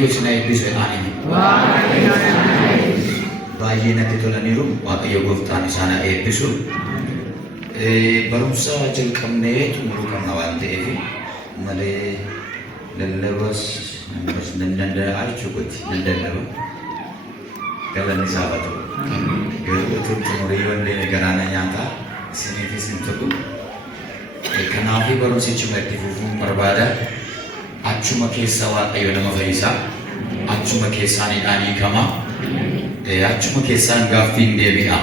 waaqayyoon eebbisu jedhanii baay'ee natti tolaniiru. Waaqayyo gooftaan isaan eebbisu. Barumsa jalqabnee xumuruu qabna waan ta'eef malee lallabas namas danda'a jechuudha. Danda'ama galanni saafatu garuu xumurii wallee garaana nyaataa isiniifis hin ta'u. Kanaaf barumsichuma itti fufuun barbaada. Achuma keessa waaqayyo nama fayyisa. Achuma keessaan hidhaan hiikama. Achuma keessaan gaaffiin deebi'a.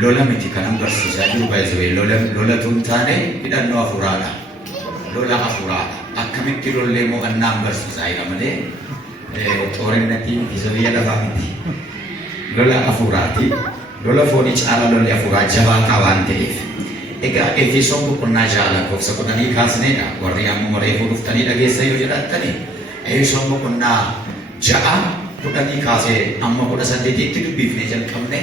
Lola miti kanan barsiisaa jiru baay'ee lola tun taane hidhannoo hafuuraadha. Lola hafuuraadha. Akkamitti lollee mo'annaan barsiisaa jira malee xoorinnatiin isa biyya lafaa miti. Lola hafuuraati. Lola foonii caalaa lolli hafuuraa jabaataa waan ta'eef. Egaa Efesoon boqonnaa 6 lakkoofsa 10 kaasneedha. Warri amma reefuu dhuftanii dhageessa yoo jedhattanii Efesoon boqonnaa 6 10 kaasee amma 18tti dubbifnee jalqabne.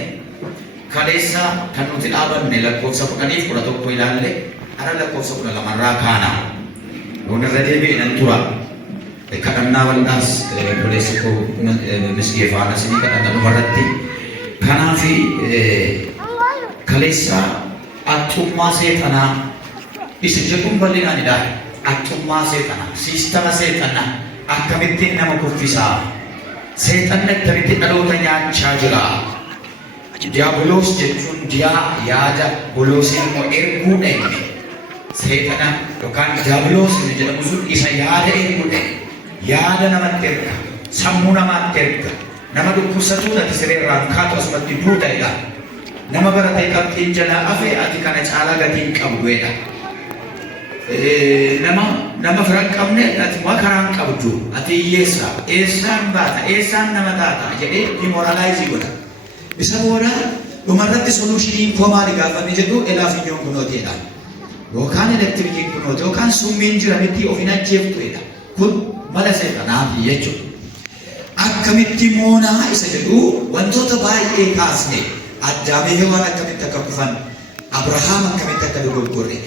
Kaleessa kan nuti dhaabanne lakkoofsa 10 fi 11 ilaalle ara lakkoofsa 12 irraa kaana. Wanirra deebi'an tura. Kadhannaa bal'aas poleessi koo misgeeffaana sinii kadhannaa dhumarratti. Kanaaf kaleessa Attummaa seexanaa isa jedhuun bal'inaan ilaala. Attummaa seexanaa, siistama seexanaa akkamittiin nama kuffisaa. Seexanni akkamitti dhaloota nyaachaa jira. Diiyaabooloos jechuun yaada boloosii immoo erguu dheenne. Seexana yookaan diiyaabooloos jedhamu sun isa yaada erguu dheenne. Yaada namatti erga, sammuu namaatti erga. Nama dhukkubsatuu ati sireerraan kaatu asumatti duudhaidha. Nama baratee qabxiin jalaa hafee ati kana caalaa gatiin qabduedha. Nama fira hin qabne ati makaraan qabdu ati hiyyeessa eessaan baata eessaan nama taata jedhee dimoralaayizii godha. Isa booda dhumarratti soluushinii koo maali gaafanne jedhu elaafinyoon kunooteedha. Yookaan elektirikiin kunoote yookaan summiin jiranitti of hin ajjeeftuedha. Kun mala seexanaati jechuudha. Akkamitti moonaa isa jedhu wantoota baay'ee kaasne. Addaamee Hewaan akkamitti akka kufan, Abrahaam akkamitti akka dogoggorre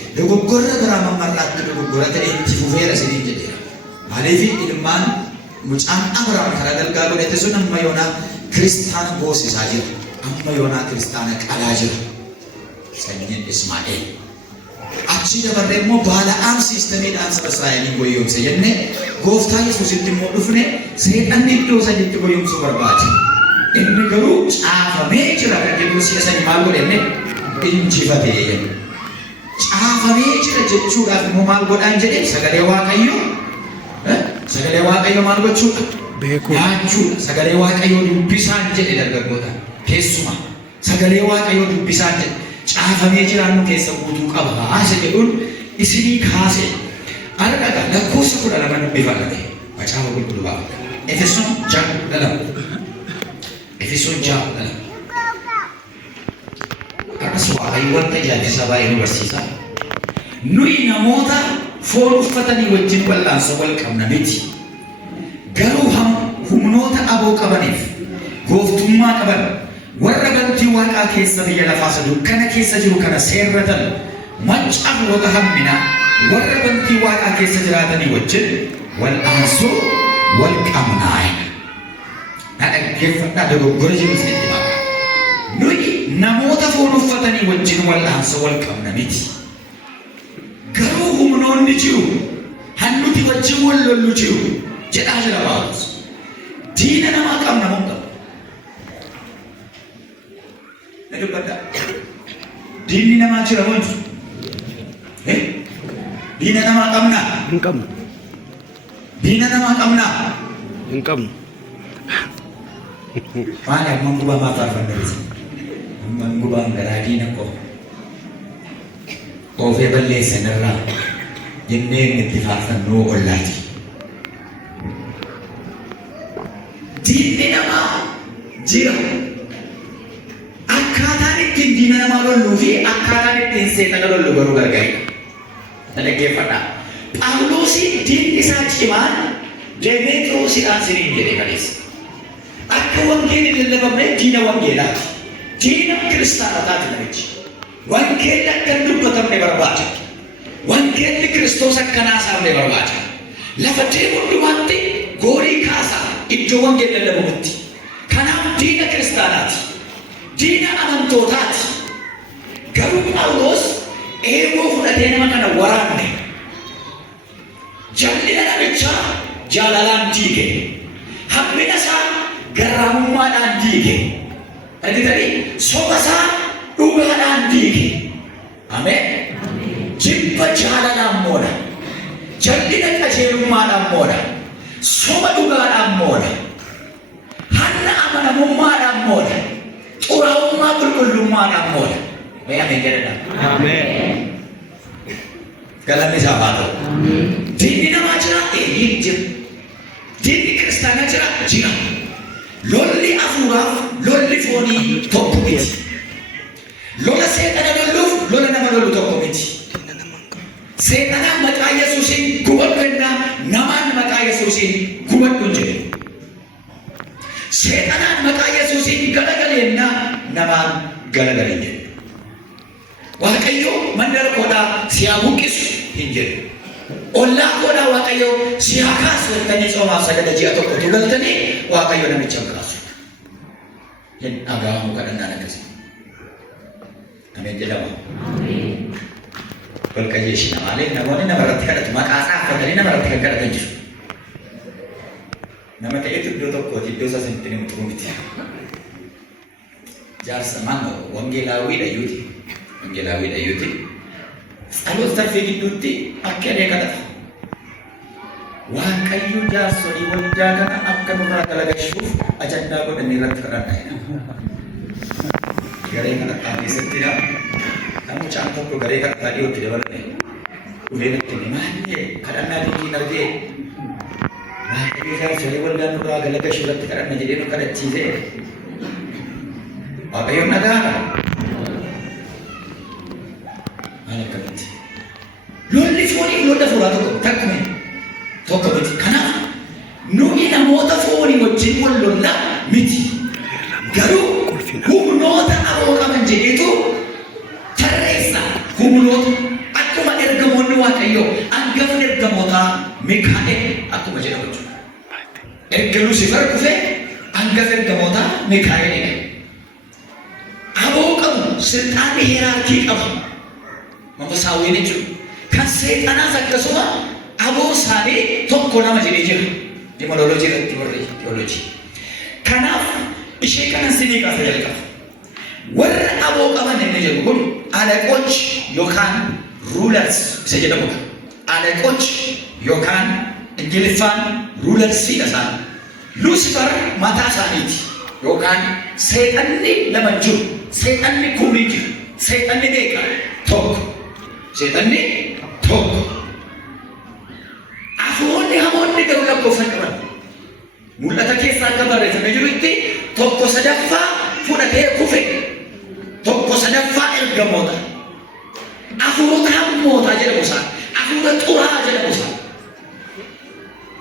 biraa mammarraatti dogoggora ta'e itti fufeera isiniin jedheera. Maaliif ilmaan mucaan Abrahaam karaa galgaa godhate sun amma yoonaa kiristaana boosisaa jira. Amma yoonaa kiristaana qalaa jira. Sanyiin Ismaa'eel. Achi dabarree immoo Baala'aam siistamiidhaan saba Israa'eliin goyoomse jennee gooftaa Yesuusitti immoo dhufne seexanni iddoo sadiitti goyoomsuu barbaade. Inni garuu caafamee jira kan jedhu siyaasni maal godhenne injifatee jedhu. Caafamee jira jechuudhaaf immoo maal godhaan jedhee sagalee waaqayyoo maal gochuudha? Nyaachuudha. Sagalee waaqayyoo dubbisaan jedhe dargaggoota. Keessumaa sagalee waaqayyoo dubbisaan jedhe caafamee jiraannu keessa guutuu qaba. Haasa jedhuun isinii kaase. Argaa lakkoofsa 12 dubbifame. Macaafa qulqulluu baafata. Efesoon 6:12. Efesoon 6:12. Akkas waaqayyo wanta jaalisa baay'ee nu barsiisa. Nuyi namoota foon uffatanii wajjin wal'aansa wal qabna miti. Garuu humnoota aboo qabaniif gooftummaa qaban warra bantii waaqaa keessa biyya lafaa saduu kana keessa jiru kana seerratan maccaafota hamminaa warra bantii waaqaa keessa jiraatanii wajjin wal'aansoo wal qabnaa. Dhaggeeffadhaa dogoggora jiru isinitti maka. Nuyi namoota foon uffatanii wajjin wal'aansa wal qabna miti. Garuu humnoonni jiru hannuti wajjin wal lollu jiru jedhaa jira Phaawulos. Diina namaa qabna moo qabna? Na dubbadhaa. Diinni namaa jira moo jiru? Diina namaa qabnaa? Hin qabnu. Diina namaa qabnaa? Hin qabnu. Maali amman gubaa maa faarfanneeti? Amman gubaan garaa diina koo oofee balleessan irraa jennee itti faarfannuu ollaati. Diinni namaa jira. Akkaataan ittiin diina namaa lolluu fi akkaataan ittiin seexana lollu garuu gargaara. Dhaggeeffadhaa. Phaawuloosiin diinni isaa cimaan Demeexiroosiidhaan siniin jedhee kaleessa. Akka wangeelli lallabamne diina wangeelaati. Diina kiristaanotaati namichi. Wangeelli akka hin dubbatamne barbaada. Wangeelli Kiristoos akka naasaafne barbaada. Lafa deemu hundumaatti goorii kaasa. iddoo wangeela lallabamutti. Kanaaf diina kiristaanaati. Diina amantootaati. Garuu Phaawulos eeboo fudhatee nama kana waraanne. Jallina namichaa jaalalaan diige. Hammina isaa garraamummaadhaan diige. Dhagitanii soba isaa dhugaadhaan diige. Ameen. Jibba jaalalaan mooda. Jallina qajeelummaadhaan mooda. Soba dhugaadhaan mooda. Hanna amanamummaadhaan mooda. Xuraa'ummaa qulqullummaadhaan mooda. Mee ameen jedhadha. Ameen. Galanni isaa haa ta'u. Diinni namaa jira eenyuun jira. Diinni kiristaanaa jira. Lolli hafuuraaf lolli foonii tokko miti. Lola seexana lolluuf lola nama lollu tokko miti. Seexanaan maqaa Yesuusiin gubadhu ennaa namaan maqaa Yesuusiin gubadhu hin jedhu. Seexanaan maqaa Yesuusiin galagale ennaa namaan galagale hin jedhu. Waaqayyo mandara koodhaa si haa buqqisu hin jedhu. Ollaa koodhaa Waaqayyo si haa kaasu jettanii soomaaf sagada ji'a tokkotu galtanii Waaqayyo namicha hin kaasu. Hin dhaga'amu kadhannaan akkasii. Ameen jedhama. Walqayyeeshina malee namoonni namarratti kadhatu maqaa xaafatanii namarratti kan kadhatan jiru. Nama ta'eetu iddoo tokkooti iddoo isaa sanitti ni mutu miti. Jaarsa maangoo wangeelaawwiidha yuuti. Wangeelaawwiidha yuuti. Dhaloota tarfee gidduutti akka alee kadhata. Waaqayyo jaarsolii waldaa kana akka nurraa dalagashuuf ajandaa godhanii irratti kadhannaa. Garee kadhataa keessatti mucaan tokko garee kadhataa dhiyootti dabalate. Uleen itti maali kadhannaa dinqiin argee waaqayyo jaarsolii waldaa nurraa dalagashuu irratti kadhanna jedhee nu kadhachiisee Waaqayyoon nagaadha. Maal akkamitti? Lolli foonii lola fuuraa tokko miti. Kanaaf nuyi namoota foonii wajjin wal lollaa miti. Garuu humnoota aboo qaban jedheetu tarreessa. Humnoota akkuma ergamoonni Waaqayyoo hangafa ergamootaa Mikaa'el akkuma jedhamu jechuudha. Erga Lusifer dhufee hangafa ergamootaa Mikaa'elidha. Aboo qabu sirxaanni heeraarkii qaba. Manfasaawwiin jechuudha. Kan seexanaas akkasuma aboo isaanii tokko nama jedhee jira. Dimoloolojii irratti warri teoloojii. Kanaaf ishee kanan sinii kaasa jalqaba. Warra aboo qaban inni jedhu kun alaqoch yookaan rulers isa jedhamudha. Alaqoch yookaan Ingiliffaan rulersiidha isaan. Lucifer mataa isaaniiti yookaan seexanni lama jiru. Seexanni kumii jiru. Seexanni meeqa? Tokko. Seexanni tokko. Afuuronni hamoonni garuu lakkoofsa qaban. Mul'ata keessaa akka barreeffamee jirutti tokko sadaffaa fudhatee kufe. Tokko sadaffaa ergamoota. Afuurota hammootaa jedhamu isaan. Afuura xuraa jedhamu isaan.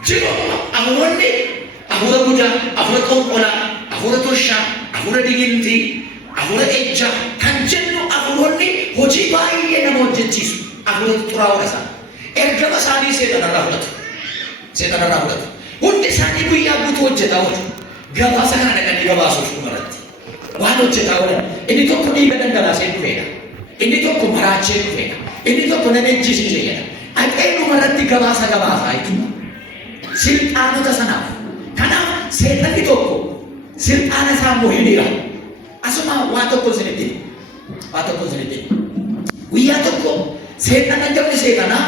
Jiru afuuronni afuura guddaa, afuura qonqolaa, afuura toshaa, afuura digintii, afuura ejjaa kan jennu afuuronni hojii baay'ee nama hojjechiisu. Afuura xuraa wal isaan. Ergama isaanii seexanarraa fudhatu. Hundi isaanii guyyaa guutuu hojjetaa oolu. Gabaasa kana dhaqanii gabaasuuf dhumarratti. Waan hojjetaa oolan. Inni tokko dhiiga dhangalaasee dhufeedha. Inni tokko maraachee dhufeedha. Inni tokko nama ejjisiisee jedha. Dhaqee dhumarratti gabaasaa jechuudha. Silxaanota sanaaf. Kanaaf seexanni tokko silxaana isaa mo'iniira. Asuma waa tokko isinitti. Guyyaa tokko seexanni seexanaa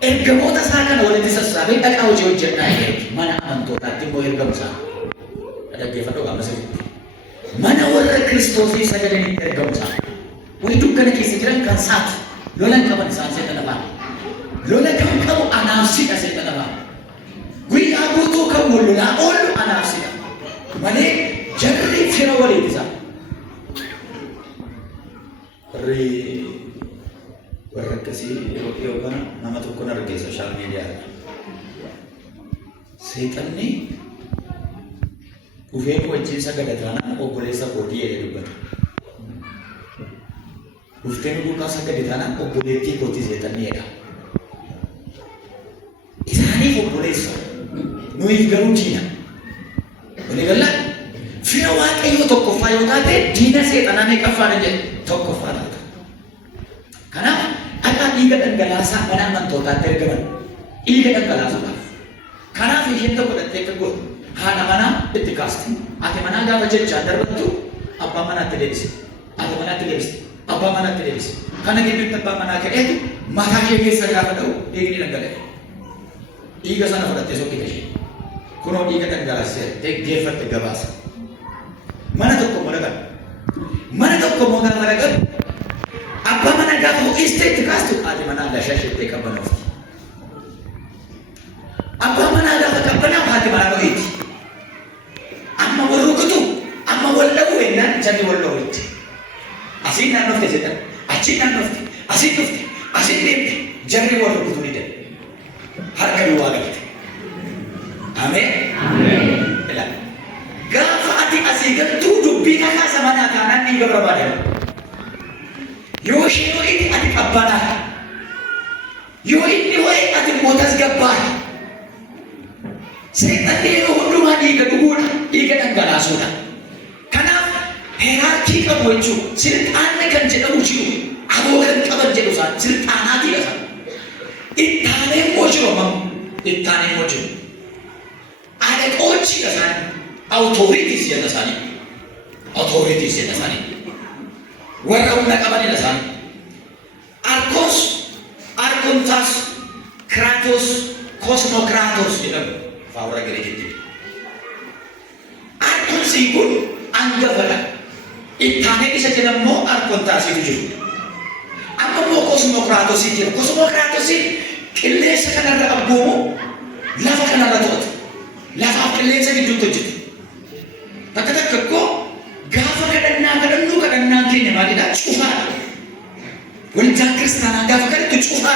ergamoota isaa kana walitti sassaabee dhaqaa hojii hojjennaa jedhe. Mana amantootaatti immoo ergamu isaa. Dhaggeeffadhu qaama sirriitti. Mana warra Kiristoosii sagadaniitti ergamu isaa. Warri dukkana keessa jiran kan saati. Lola qaban isaan seexana ba'a. Lola kan qabu anaafsidha seexana ba'a. Guyyaa guutuu kan wal lolaa oolu anaafsidha. Malee jarri fira waliin isaa. Warra akkasii yeroo kana nama tokkoon argee sooshaal miidiyaa. Seexanni dhufee wajjin sagadataan obboleessa kootii jedhee dubbata. Dhuftee duukaa sagadataan obboleettii kootii seexanni jedha. Isaaniif obboleessa nuyiif garuu diina. ولقلا في واقع يتوقف يوتاته دين سيطانا نكفان جل توقف هذا كنا أكاد إيجاد الجلاسة منا من توتا ترجمن إيجاد الجلاسة كنا في هند كده تكبر هانا منا بتكاستي أتى منا جا بجد جادر بتو أبا منا تلبس أتى منا تلبس أبا منا تلبس كنا كده تبا منا كده ما كان يجي سجى بدو إيجاد الجلاسة إيجاد سنا فلات تسوق كده كنا إيجاد الجلاسة تجيفت الجلاسة mana tokko moga maraga abba mana gafu istate kastu ati mana da shashite kabana abba mana da kabana hati mana iti amma warukutu amma wallahu inna jani wallahu iti asina nofte seta achina nofte asin nefte jani warukutu ni de har kanu waga amen ela gafa ati asiga tudu bina kasa mana kanan ni gabrabade yoshi no ini ati kabana yo ini wai ati motas gabbar setan dia hunduma di keduguna iga dangala sudah karena hierarki kamuju siltan kan jeda uju aku kan kabar jedu sa siltan ati ka itane moju mam itane moju ada ochi ka sa authorities ya dasani warung nak apa ni dasani arkos arkontas kratos kosmokratos itu favor gereja itu arkos itu anggap lah itane bisa jadi mau arkontas itu juga apa mau kosmokratos itu kelesa kan ada abu lava kan ada tuh lava kelesa gitu tuh Takkan kekko gafa kadang kini mari dah cufa. Wanita Kristen gafa kadang tu cufa.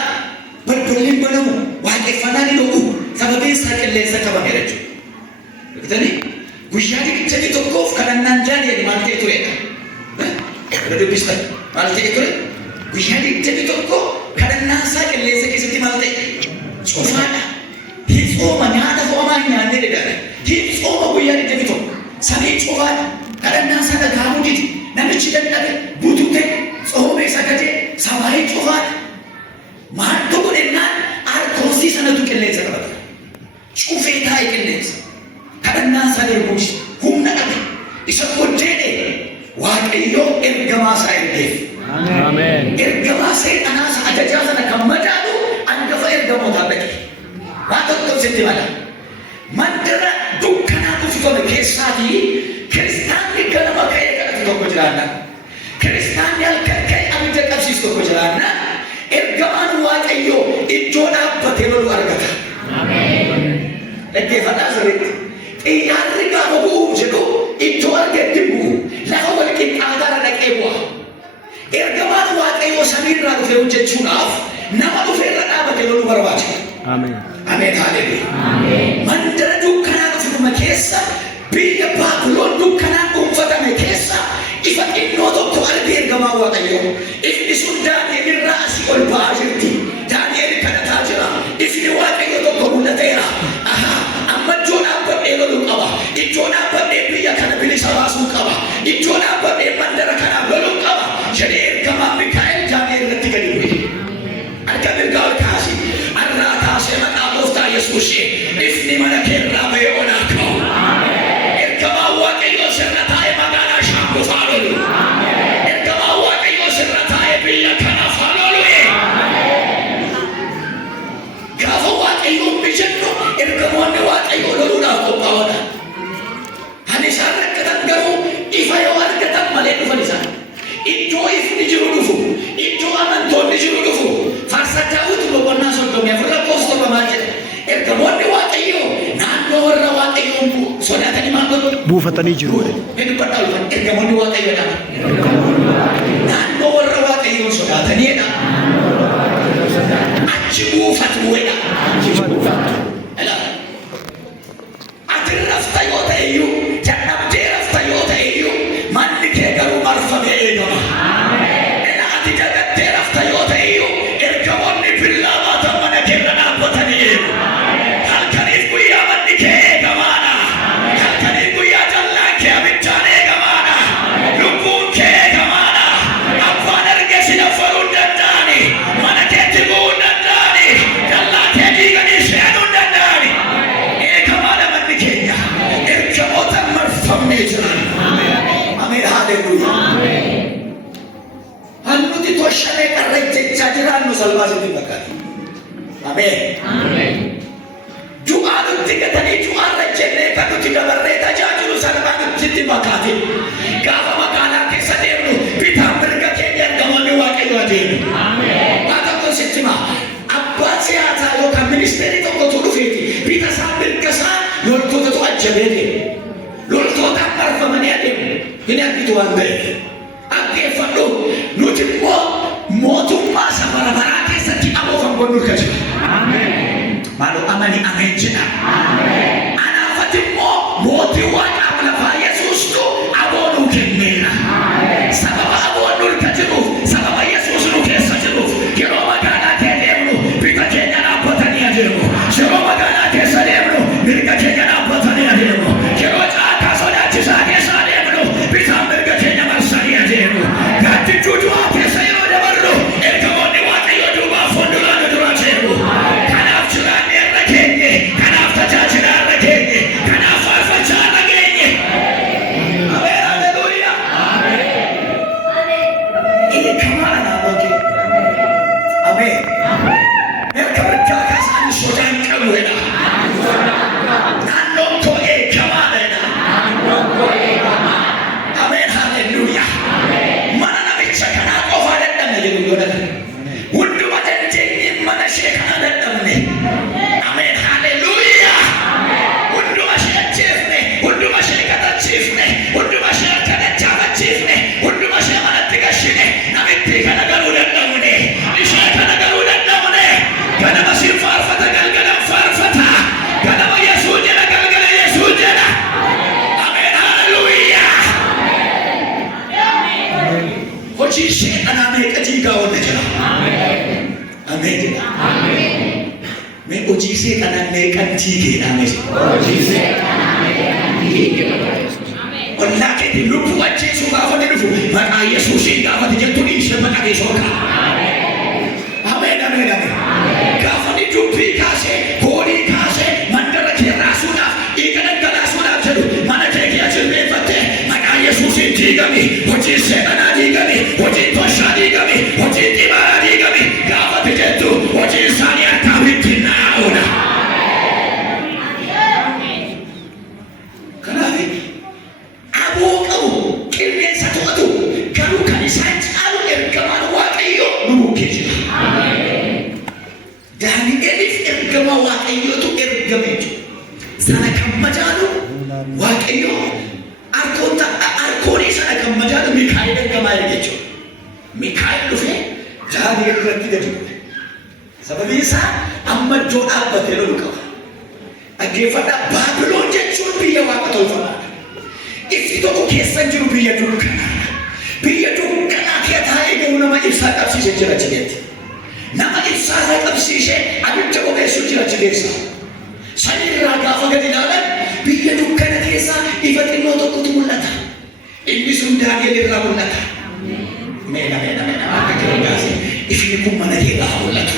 Berbelim berlalu. Wajib fana ni doa. Sebabnya sakit lesa kabar meraju. Betul ni? Bujari jadi tokoh kadang jadi di mana itu reda. Ada bisa mana itu reda. Bujari jadi tokoh kadang sakit lesa kisah di mana itu. Cufa. Hidup mana ada orang yang ada reda. Hidup bujari jadi tokoh. Sani coba karena saya kamu di nama cita ada butuh oh besaknya sampai coba mantu dengan arkosi sana tu kelihatan apa cukup kai kelihatan karena saya bus humna ada isapun jadi waktu ergama saya deh amen ergama saya anak sahaja jangan kamada tu anda ergama tak lagi waktu tu setiap mandera dukkana ufitome keessati kristaanni galama ka'ee kadhatu tokko jiraanna kristaanni halkan ka'ee abidda qabsiisu tokko jiraanna ergamaan waaqayyoo iddoo dhaabbatee lolu argata dhaggeeffadhaa sirriitti xiyyaarri gaafa bu'uuf jedhu iddoo argetti bu'u lafa wal qixxaataarra dhaqee bu'a ergamaan waaqayyoo samiirraa dhufee hojjechuudhaaf nama dhufeerra dhaabatee lolu barbaachisa amen haleluya mandara dukkana dhufuma keessa biyya baabiloon dukkanaan dhuunfatame keessa ifa xinnoo tokko argee ergamaa waaqayyoo ifni sun daani'el irraa asii ol ba'aa jirti daani'el kadhataa jira ifni waaqayyo tokko mul'ateera amma iddoo dhaabbadhee loluu qaba iddoo dhaabbadhee biyya kana bilisa baasuu qaba iddoo dhaabbadhee mandara kana loluu qaba jedhee ergamaa Mikaa'el daani'el irratti gadi bu'e harka mirgaa ol kaasi arraa kaasee maqaa gooftaa Yesuus ifni mana keerraa ba'ee onaa ka'u ergamaa waaqayyoo sirra taa'ee magaalaa Shaambuu faalolu ergamaa waaqayyoo sirra taa'ee biyya kanaaf faalolu gaafa waaqayyoon bijennu ergamoonni waaqayyoo loluudhaaf qophaa'oodha ani isaan rakkatan garuu ifa yoo argatan malee dhufan isaan iddoo ifni jiru dhufu iddoo amantoonni jiru dhufu farsadaawutu boqonnaa 34 lakkoofsa 7 maal jedha ergamoonni waaqayyoo naannoo warra waaqayyoon sodaatanii maal godhu buufatanii jiru inni badhaa'u ergamoonni waaqayyoodha naannoo warra waaqayyoon sodaataniidha achi buufatu wedha ati rafta yoo ta'e iyyuu jannabdee rafta yoo ta'e iyyuu manni kee garuu marfamee eegama ati jagattee rafta yoo ta'e iyyuu ergamoonni billaa baatan mana keerra dhaabbatanii eegu halkaniif guyyaa manni kee eegamaadha halkaniif guyyaa ይችላል። አሜን ሃሌሉያ። አንዱት ተወሸለ ቀረች ቻጅራን ነው ሰልባስ ይበቃል። አሜን ጁአሉ ትከተኒ ጁአል ረጀለ ከዱት ደበረ ተጃጅሉ ሰልባን ትትበቃት ጋፋ መካና ከሰደሩ ቢታምር ከከየ ደሞኒ ዋቀዮቴ አሜን አታቆ ሲቲማ አባሲያታ ሎካ ሚኒስትሪ ተቆጡ ዱፌቲ ቢተሳብር ከሳ ሎልቶ ተዋጀበኔ ሎልቶ ታርፈመኔ ያደም ይናቂቱ አንበ አገፈሉ ኑትሞ ሞቱማ ሰፈረበራ ከሰቲ አቦፈን ጎኑር ከሽ አሜን ማሎ አማኒ አሜን ጀና አሜን አናፈትሞ ሞቲ ዋቃ ለፋ ኢየሱስቱ አቦኑ ከሜና አሜን ሰበባ አቦኑር ከጅሩ ሰበባ ኢየሱስ ነው ከሰጅሩ የሮማ ጋና ከደምኑ ቢተከኛና ቦታኒ ያደሙ የሮማ ጋና ከሰደምኑ ቢተከኛና ቦታኒ ያደሙ የሮጫ ካሶዳች ሳኔ ሳደምኑ ቢታምር ከኛ ማርሳኒ ያደሙ ጋትጁጁ ከሰይሮ ደበሩ ኤርከሞኒ ዋቀዮ ዱባ ፎንዱላ ነዱራቸሩ ካናፍችራኔ ረከኝ ካናፍታቻችራ ረከኝ ካናፋፋቻ ረከኝ አሜን ሃሌሉያ አሜን ይሄ ከማና ወጌ አሜን ኤርከብቻ ካሳን ሶዳን ቀሙና ናኖኮ ከማና ናኖኮ አሜን ሃሌሉያ ማናና ብቻ ከና ቆፋ አይደለም ይሉኝ ወንዱ ማተንጀኝ ማናሽ ካናደም አሜን ሃሌሉያ ወንዱ ማሸቸፍኔ ወንዱ ማሸከታችፍኔ ወንዱ ማሸከታችፍኔ ወንዱ ማሸማነትጋሽኔ ናብቴ ከነገሩ ደደሙኔ እሺ ከነገሩ ደደሙኔ ከነማሲ ፋርፈታ ገልገለ ፋርፈታ ከነማ ኢየሱስ ጀና ገልገለ ኢየሱስ ጀና አሜን ሃሌሉያ ሆጂ ሸይጣና መቀጂ ጋር ወደጀና አሜን አሜን मैं ओजी से तना ने कंठी के नाम से ओजी से तना ने कंठी के आमेन और लाके दी लुपु अच्छे सुगा होने लुपु मना यीशु से गावत जतुनी से मना के सोगा आमेन आमेन आमेन गावनी जुपी कासे होली कासे मंडर के रासुना इकन गलासुना चलु मन के किया चलबे फते मना यीशु से जीगमी ओजी से तना जीगमी ओजी तो शादी गमी ओजी तिबारा जीगमी गावत जतु ओजी सानिया Tabit Una. Kenapa? Abu kamu kini satu itu kalau kali saja alu ergaman wakayo mungkin. Dan elif ergaman wakayo tu ergaman itu. Sana kemajalu wakayo arkoni sana kemajalu Mikael ergaman itu. Mikael tu fe jadi ergaman itu. Sebab isa amma joda batelo luka agefada babylon jechuun biyya waaqa tolfama ifi tokko keessa jiru biyya dukkana kee taa'ee garuu nama ibsaa qabsiisee jira jireetti nama ibsaa qabsiisee abidda ogeessuu jira jireessa sanirraa gaafa gadi ilaalan biyya dukkana keessa ifa xinnoo tokkotu mul'ata inni sun Daani'el irraa mul'ata meena akka jireenya ifni kun mana keessa mul'atu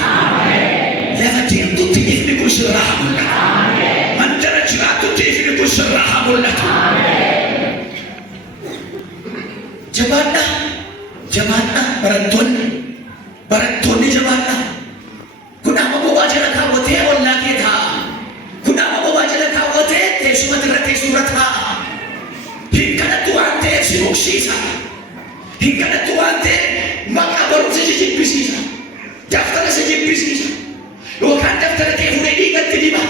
lafa deemtutti ifni kun sirraa mul'atu mandara jiraatutti ifni kun sirraa mul'atu jabaadha barattoonni jabaadha kun amma bobaa jala kaawwatee ollaa kee taa'a kun amma bobaa jala kaawwatee teessuma taa'a hin kadhattu waan ta'eef si boqsiisa hin kadhattu waan ta'eef maqaa barumsa si jibbisiisa daftara si jibbisiisa yookaan daftara kee fuudhee dhiigatti diba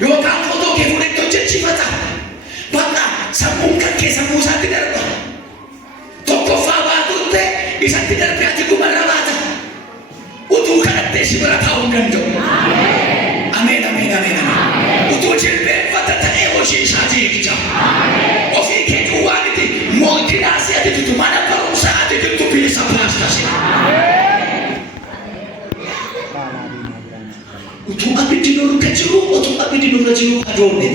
yookaan footoo kee fuudhee hojjechifata bakka sammuun kan kee sammuu isaatti darba tokkoffaa baatuutte isatti darbee ati dhumarra baata utuu kadhattee si bira taa'uu hin danda'u ameen utuu jilbeenfata ta'ee hojii isaatii eegija ofii kee duwwaaniti mootilaasii ati tutu mana barumsaa ati tuttu bilisa paaskasi utuu abiddi nurra jiru utuu abiddi nurra jiru adoonne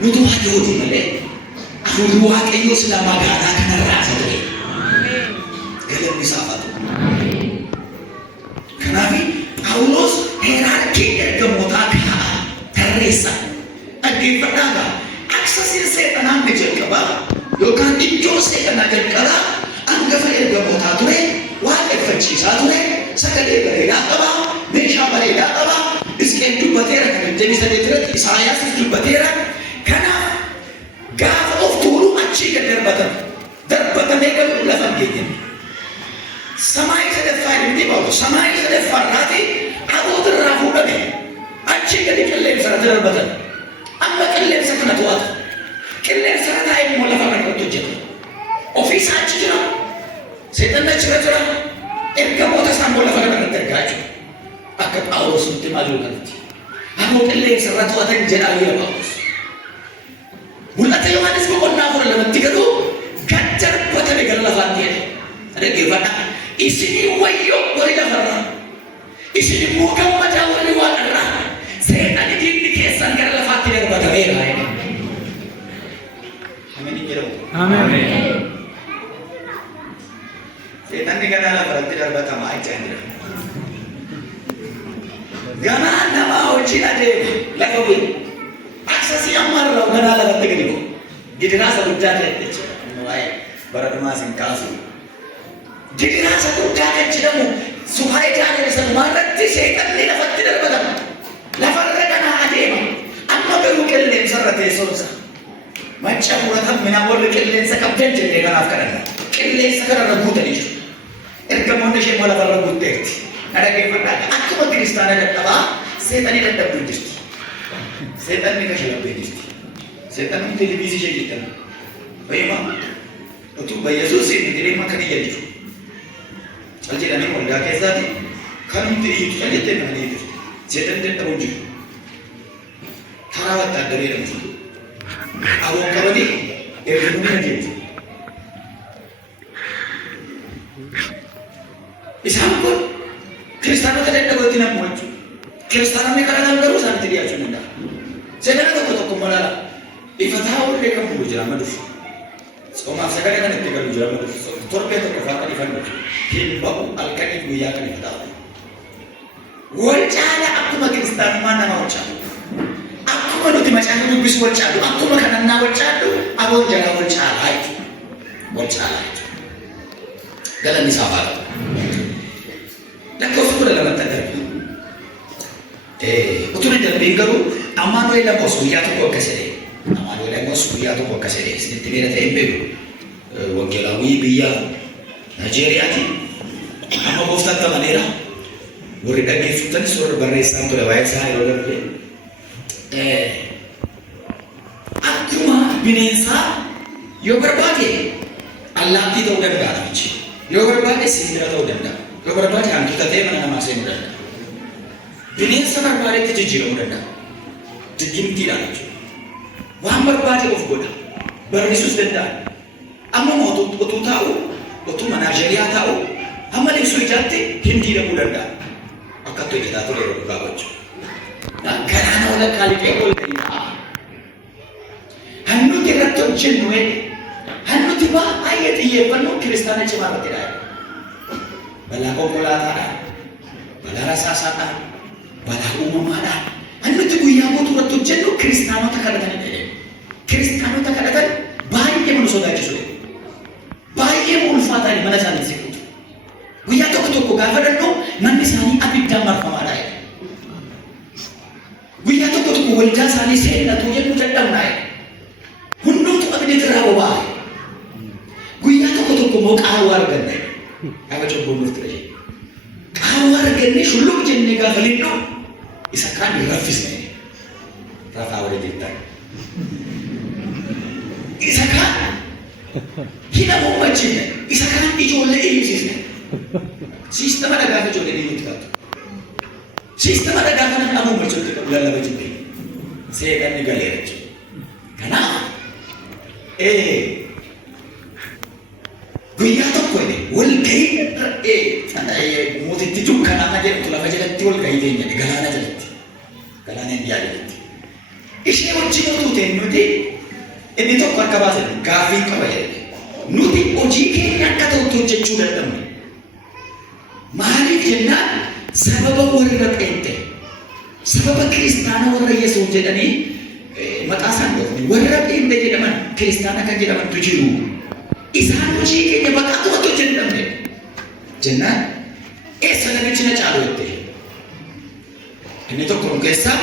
nutu adooti malee afuurri waaqayyoo sila magaalaa kanarraa isa ture galanni isaa haa ta'u kanaaf Phaawulos heerarkii ergamootaa tarreessa dhaggeeffadhaa aksasiin seexanaan ni jalqaba yookaan iddoo seexanaa jalqaba hangafa ergamootaa ture waaqeffachiisaa ture sagalee bareedaa qaba meeshaa bareedaa qaba Hisqeel dubbateera kan jedhisan irratti Isaayaas dubbateera kanaaf gaafa of tuulu achii gad darbatamee galu lafa geejjibe ሰማይ ተደፋኝ እንዲባሉ ሰማይ ተደፋራቲ አቦት ራፉ ደግ አቺ ገዲ ቅሌም ሰራ ተደርበተ አማ ቅሌም ሰከነት ዋት ቅሌም ሰራ ታይ ሞለፋ ነው ተጀተ ኦፊስ አቺ ነው ሰይጣን ቸረቸራ ኤርገሞ ተሳም ሞለፋ ነው ተደርጋቹ አከ ጳውሎስ እንዲማሉ ከንቲ አቦ ቅሌም ሰራ ተዋተን ጀዳዊ ጳውሎስ ሁለተ ዮሐንስ በቆና ወረ ለምትገዱ ከጀር በተለ ገለፋት ይሄ ረገፋታ isini wayo wali dafara isini mukamma wali wadara setan dinni kesan garla fatine badavera amen kiro amen setan digana berarti darbata mai chandra gana nama ochina de lagawi aksasi amarra gana la batigino gidina sabujjate teche mai baraduma sinkasu Jika satu jalan cidamu supaya jalan semarat setan ni dapat tidak betul. Lafar regana adema. Amma baru kelen sarate sosa. Macam orang menawar kelen sekapten jadi kan afkaran. Kelen sekarang ragu tadi. Ergamonde saya malah ragu tadi. Ada kepada aku Kristen ada apa? Setan ini ada berdiri. Setan ini kasih berdiri. Setan ini televisi jadi kan. Bagaimana? Untuk bayar Yesus ini tidak makan dia itu. Aja kami mula kisah ni, kami itu saja tentang ini. Setan tentang uji. Tarawat tak dari orang itu. Awak kau ni, mana dia? Islam pun Kristen itu tidak ada tidak muncul. Kristen ni kadang-kadang terus ada dia cuma. Setan itu betul kumala. Ifatah orang mereka mulu jalan madu. Sekolah sekarang kan itu kalau jalan madu. Torpedo kefakar ikan madu. Himbau alkani buaya kan itu tahu. Wajah aku makin Kristen mana mau cakap. Aku menurut macam itu bisa wajah. Aku makan anak wajah tu. Aku jangan wajah itu. Wajah itu. Dalam misaal. Dan kau sudah dalam tanda. Betul ni dalam minggu amanu ela kosuya tu kau kasih. Amanu ela kosuya tu kau kasih. Sedikit ni ada ember. Wakelawi biya. Nigeria ti, amma bofta ta manera, bori dagi futan sur barresan tu lewat saya orang ni. Akuma binensa, yo berbagi, Allah ti tahu dan berbagi, yo berbagi sendiri tahu dan berbagi, yo berbagi ham kita teh mana nama saya berbagi. Binensa berbagi tu jujur berbagi, jujur tidak. Waham berbagi of God, bermisus dan amma mau tu tahu. Waktu manajeria tahu, hamba ni suijati hindi na mulanda. Akato kita tu lero bagojo. Na karana wala kali kekol kita. Hannu kira tu jenue, hannu tiba ayat iye panu Kristana cuma bertirai. Bala komola tada, bala rasa sata, bala umum ada. Hannu tibu yang tu ratu jenu Kristana tak ada tadi. Kristana tak ada tadi. Baik yang manusia dah jesuh. Baay'ee ulfaataa ni mana isaanii seequtu. Guyyaa tokko gaafa danda'u manni isaanii abiddaan marfamaadha. Guyyaa tokko waldaa isaanii seenatu jechuu dadhabnaa. Hundumtu abidda irraa boba'aa. Guyyaa tokko immoo qaawwaa arganna. Gaafa cobboon nuuf ture jee. Qaawwaa argannee shulluq jennee gaafa lindhu isa kaan raffisne. Rafaa wali jettan. Isa kaan Kita mau macam ni, isakan ijoollee eeyyisiisne. Sistema dhagaa fi ijoollee ni taatu. Sistema dhagaa kana namu macam tu lallaba jibbee. Seetan ni galeera jechuudha. Kanaaf guyyaa tokko walgahii mootitti dukkanaa jedhamtu lafa jalatti walgahii teenya galaana jalatti. Galaana Indiyaa jalatti. Ishee wajjin utuu ta'e nuti inni tokko akka baasan gaaffii qaba jedhe. Nuti hojii keenya akka ta'utti hojjechuu dadhabne. Maaliif jennaan sababa warra Pheenxee, sababa kiristaana warra Yesuus jedhanii maqaa isaan dhoofne warra hin jedhaman kiristaana kan jedhamantu jiru. Isaan hojii keenya bakka tokko jennamne jennaan eessa namichi na caalu jette. Inni tokko keessaa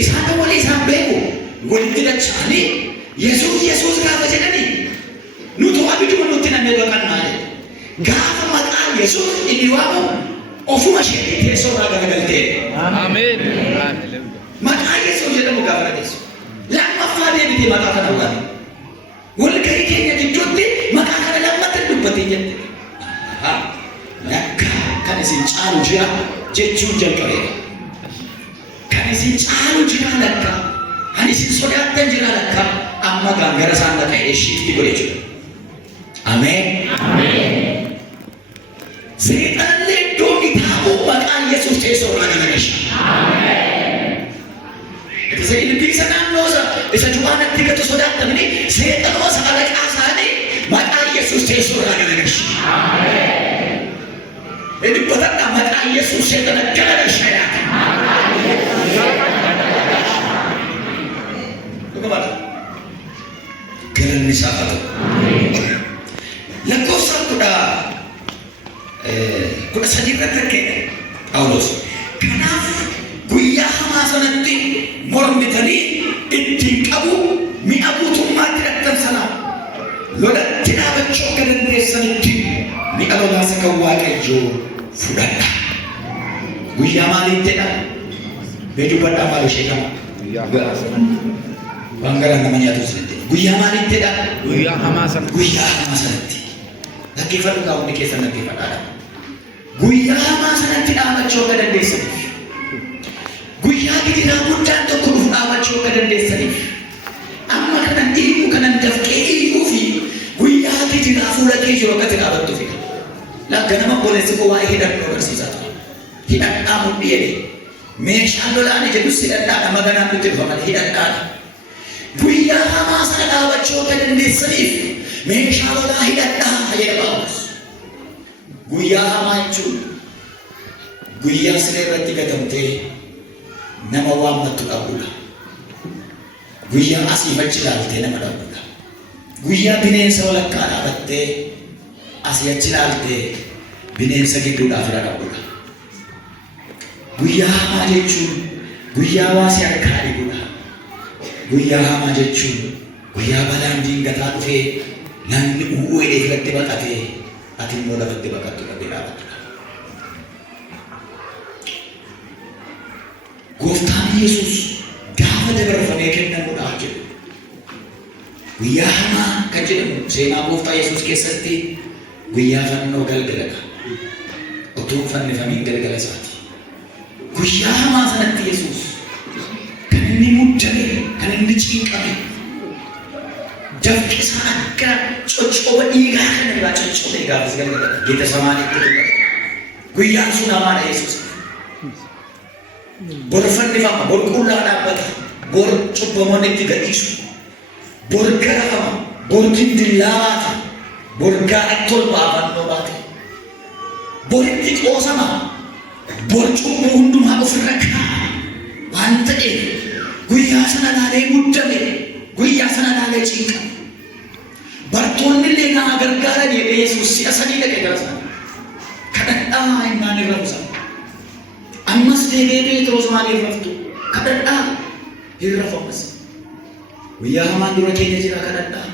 isaan walii isaan beeku walitti dacha'anii Yesuus gaafa jedhanii nuti abiduma nutti namee baqannaa jedhe. Gaafa maqaa Yesuus inni waamu ofuma ishee teessoo irraa garagaltee. Ameen. Maqaa Yesuus jedhamu gaafa dhageessu. Lammaffaa deebitee maqaa kana dhugaati. Walgahii keenya gidduutti maqaa kana lammataan dubbatee jette. Lakka kan isin caalu jira jechuun jalqabeera. Kan isin caalu jira lakka. Kan isin sodaattan jira lakka. Amma gara isaan dhaqee shiiftii godhe jira. Ameen. Seexanni iddoo kitaabuu maqaan Yesuus teessoo irraa garagalcha. Isa ilbiisa naannoosa isa cubaanatti gatu sodaattamni seexanoosa alaqaa isaanii maqaan Yesuus teessoo irraa garagalcha. Dubbatadha maqaan Yesuus seexana garagalcha yaada. Dhugamadha. Galanni isaa haa ta'u. Lakkoofsaan kudha sadii irratti argina Phaawulos. Kanaaf guyyaa hamaa sanatti mormitanii ittiin qabu mi'a guutummaatti hidhattan sana lolatti dhaabachuu akka dandeessanitti mi'a lolaasa kan Waaqayyoo fudhadha. Guyyaa maaliin jedha? Mee dubbadhaa maal ishee qaba? Waan garaan nama nyaatu sanatti. Guyyaa maaliin jedha? Guyyaa hamaa sanatti. Dhaggeeffadhu kaa hundi keessan dhaggeeffadhaadha. Guyyaa hamaa sanatti dhaabachuu akka dandeessaniif. Guyyaa gidiraa guddaan tokko dhufu dhaabachuu akka dandeessaniif. Amma kanan dhiibu kanan dafqee dhiibuu fi guyyaa gidiraa fuula kee jiru akkatti dhaabattuufi. Lakka nama boleessi koo waa'ee hidhannoo barsiisaa ture. Hidhadhaa mudhii jedhe. Meeshaan lolaani jedhus hidhadhaadha maganaan nutti dhufaman hidhadhaadha. Guyyaa hamaa sana dhaabachuu akka dandeessaniif meeshaa lolaa hidhadhaa jedha Phaawulos. Guyyaa hamaa jechuun guyyaa siree irratti gatamtee nama waammattu dhabudha. Guyyaa asii achi ilaaltee nama dhabudha. Guyyaa bineensa walakkaa dhaabattee asii achi ilaaltee bineensa gidduudhaaf dhabudha. Guyyaa hamaa jechuun guyyaa waasi harkaa dhibudha. Guyyaa hamaa jechuun guyyaa balaan diingataa dhufee namni uwwee irratti baqatee ati immoo lafatti baqattu dhabee dhaabattudha. Gooftaan Yesuus gaafa dabarfamee kennamuudhaaf jedhu guyyaa hamaa kan jedhamu seenaa Gooftaa Yesuus keessatti guyyaa fannoo galgaladha. Utuu fannifamiin galgala isaati. Guyyaa hamaa sanatti Yesuus kan inni muddame, kan inni cinqame, dafqi isaa akka coccooba dhiigaa kan irraa coccoobe gaafas galgala Geetsemaaniitti dhufe. Guyyaan sun hamaadha Yesuus. Bor fannifama, bor qullaa dhaabbata, bor cubbamoonni itti gadhiisu, bor garafama, bor gindillaa baata, bor gaara tolbaa fannoo baate, bor itti qoosama, bor cubbuu hundumaa ofirra kaa'a waan ta'eef guyyaa sana laalee muddame, guyyaa sana laalee cinqame. Bartoonni illee naa gargaaran jedhee Yesuus si'a sadii dhaqee gara sana kadhadhaa innaan irra buusan. Ammas deebi'ee Phexros maaliif raftu? Kadhadhaa irra fo'as. Guyyaa hamaan dura keenya jira kadhadhaa.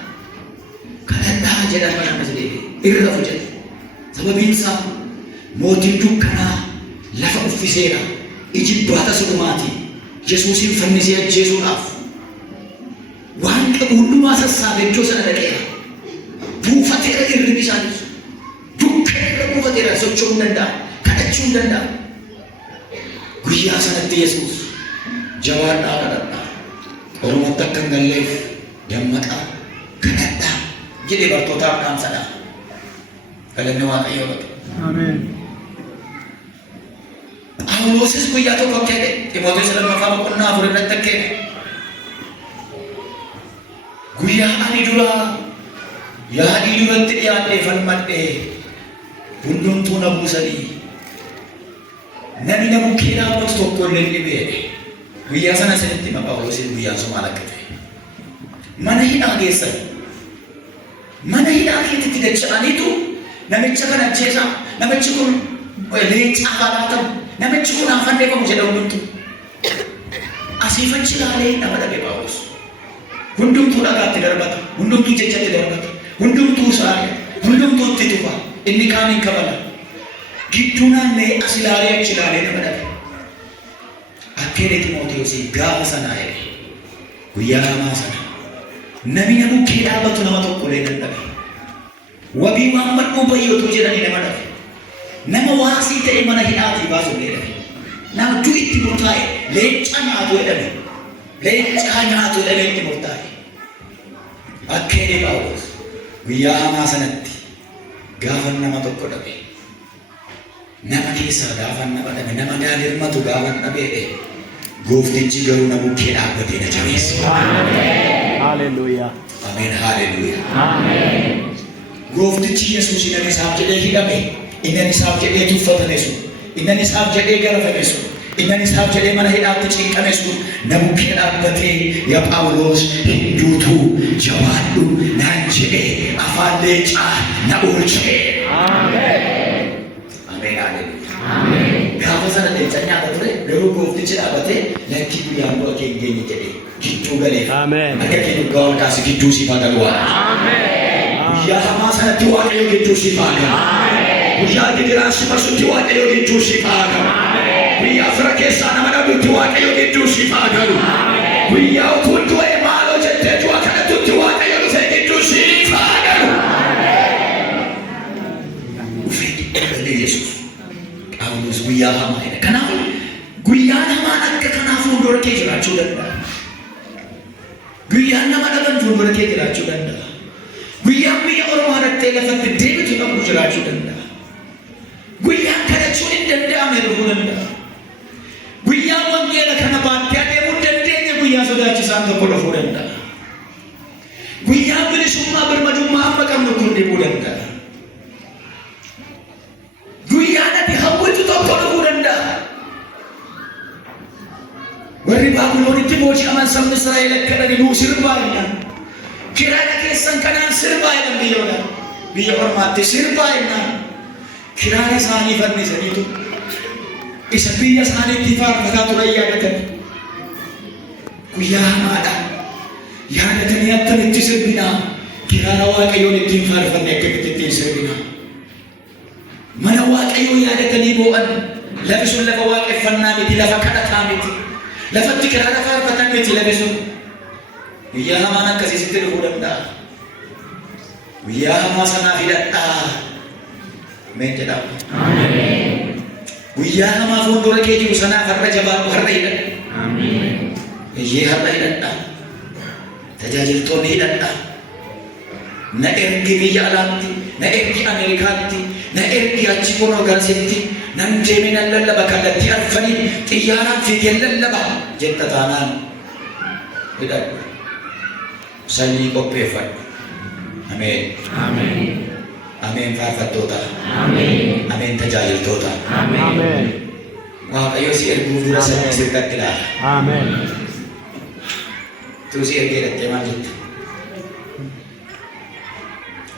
Kadhadhaa jedhan kan ammas deebi'ee irra fuudhe. Sababiin isaa mootiin dukkanaa lafa uffiseera. Ijibbaata sunumaati. Yesuusin fannisee ajjeesuudhaaf waan qabu hundumaa sassaabee iddoo sana dhaqeera. Buufateera irribi isaaniis. Dukkaneera buufateera socho'uu hin danda'a. Kadhachuu hin danda'a. Guyyaa sanatti Yesuus jawaadhaa kadhadhaa. Oromootti akka hin galleef dammaqaa kadhadhaa jedhee bartootaaf dhaamsadha. Galanni Waaqayyoo ta'u. Ameen. Phaawulosis guyyaa tokko akka jedhe Ximooteos lammaffaa boqonnaa 4 irratti akka jedhe guyyaa ani duraa yaadii duratti dhiyaadhee falmadhee hundumtuu na buusanii namni nama bukkee dhaabbatu tokko illee dhibee guyyaa sana sanitti Phaawulosin guyyaan sun maal akka ta'e mana hidhaa geessan. Mana hidhaa keessatti dacha'aniitu namicha kana ajjeesaa, namichi kun leencaa haalaatamu, namichi kun hanfanneeffamu jedha hundumtu. Asiifachi ilaalee nama dhabe Phaawulos. Hundumtuu dhagaatti darbata, hundumtuu jechatti darbata, hundumtuu saare, hundumtuu itti tufa, inni kaan hin kabala. Gidduu naannee as ilaalee achi ilaalee nama dhabe. Akkeenii Ximootewosii gaafa sanaa jedhe guyyaa hamaa sana namni bukkee dhaabatu nama tokkollee dadhabe. Wabii waan madhuu bayyootu jedhanii nama dhabe. Nama waasii ta'e mana hidhaatii baasuullee dhabe. Nama itti murtaa'e leenca nyaatu jedhame. Leencaa nyaatu jedhame itti murtaa'e. Akkeenii Phaawulos guyyaa hamaa sanatti gaafa nama tokko dhabe. Nama keessaa gaafa nama dhabe, nama daanirmatu gaafa dhabe. Gooftichi garuu na bukkee dhaabbatee na jabeesse. Hallelujah. Ameen. Hallelujah. Gooftichi Yesuus inni isaaf jedhee hidhame, inni isaaf jedhee tuffatame sun, inni isaaf jedhee garafame sun, inni isaaf jedhee mana hidhaatti cinqame sun na bukkee dhaabbatee yaa Phaawulos hinduutuu jabaadhu naan jedhee afaan leencaa na oolchee. Ameen. Hallelujah. Gaafa sana leenca nyaata ture garuu gooftichi dhaabatee lakkii guyyaan du'a kee hin geenye jedhee gidduu galeef akka kee dhugaa ol kaase gidduu siif haa galu. Guyyaa hamaa sanatti Waaqayyo gidduu siif haa galu. Guyyaa gidiraan si marsutti Waaqayyo gidduu siif haa galu. Guyyaa fira keessaa nama dhabutti Waaqayyo gidduu siif haa galu. Guyyaa utuu du'ee maaloo jettee du'a kadhatutti Waaqayyo dhufee gidduu siif haa galu. Dhufee dhalee Yesuus. Phaawulos guyyaa hamaa jedha. Kanaaf guyyaan hamaan akka kanaa fuuldura kee jiraachuu danda'a. Guyyaan nama dhaban fuuldura kee jiraachuu danda'a. Guyyaan biyya Oromoo irratti lafatti deebitu qabu jiraachuu danda'a. Guyyaan kadhachuun hin danda'amne dhufuu danda'a. Guyyaan wangeela kana baattee adeemuu hin dandeenye guyyaa sodaachisaan tokko dhufuu danda'a. Guyyaan bilisummaa birmadummaa amma qabnu kun dhibuu danda'a. Guyyaan ati hawwitu tokko dhufuu danda'a. Warri Baabiloonitti booji'aman sabni Israa'el akka dhadhinuu sirbaa jedhan. Kiraana keessan kanaan sirbaa jedhan biyya ormaatti sirbaa jedhan. Kiraana isaanii fannisaniitu isa biyya isaaniitti faarfataa turan yaadatan. Guyyaa hamaadha. Yaadatanii attamitti sirbinaa. Kiraana Waaqayyoon ittiin faarfanne akkamitti ittiin sirbinaa. Mana Waaqayyoo yaadatanii boo'an. Lafi sun lafa waaqeffannaa miti, lafa kadhataa miti. Lafatti kiraana faarfatan miti lafi sun. Guyyaa hamaan akkasitti dhufuu danda'a. Guyyaa hamaa sanaaf hidhadhaa. Ameen jedhama. Guyyaa hamaa fuuldura kee jiru sanaaf har'a jabaadhu, har'a hidhadha. Iyyee har'a hidhadhaa. Tajaajiltoonni hidhadhaa. Na ergi biyya alaatti, na ergi Ameerikaatti, na ergi achi kunoo garsitti, nan deemee nan lallaba kallattii arfanii xiyyaaraan fiigee lallaba jetta taanaan hidhadhu. Sanyii qopheeffadhu. Ameen. Ameen faarfattoota. Ameen tajaajiltoota. Waaqayyo si erguuf dura sanyii sirkatti ilaala. Tu si ergee dhattee maal jette?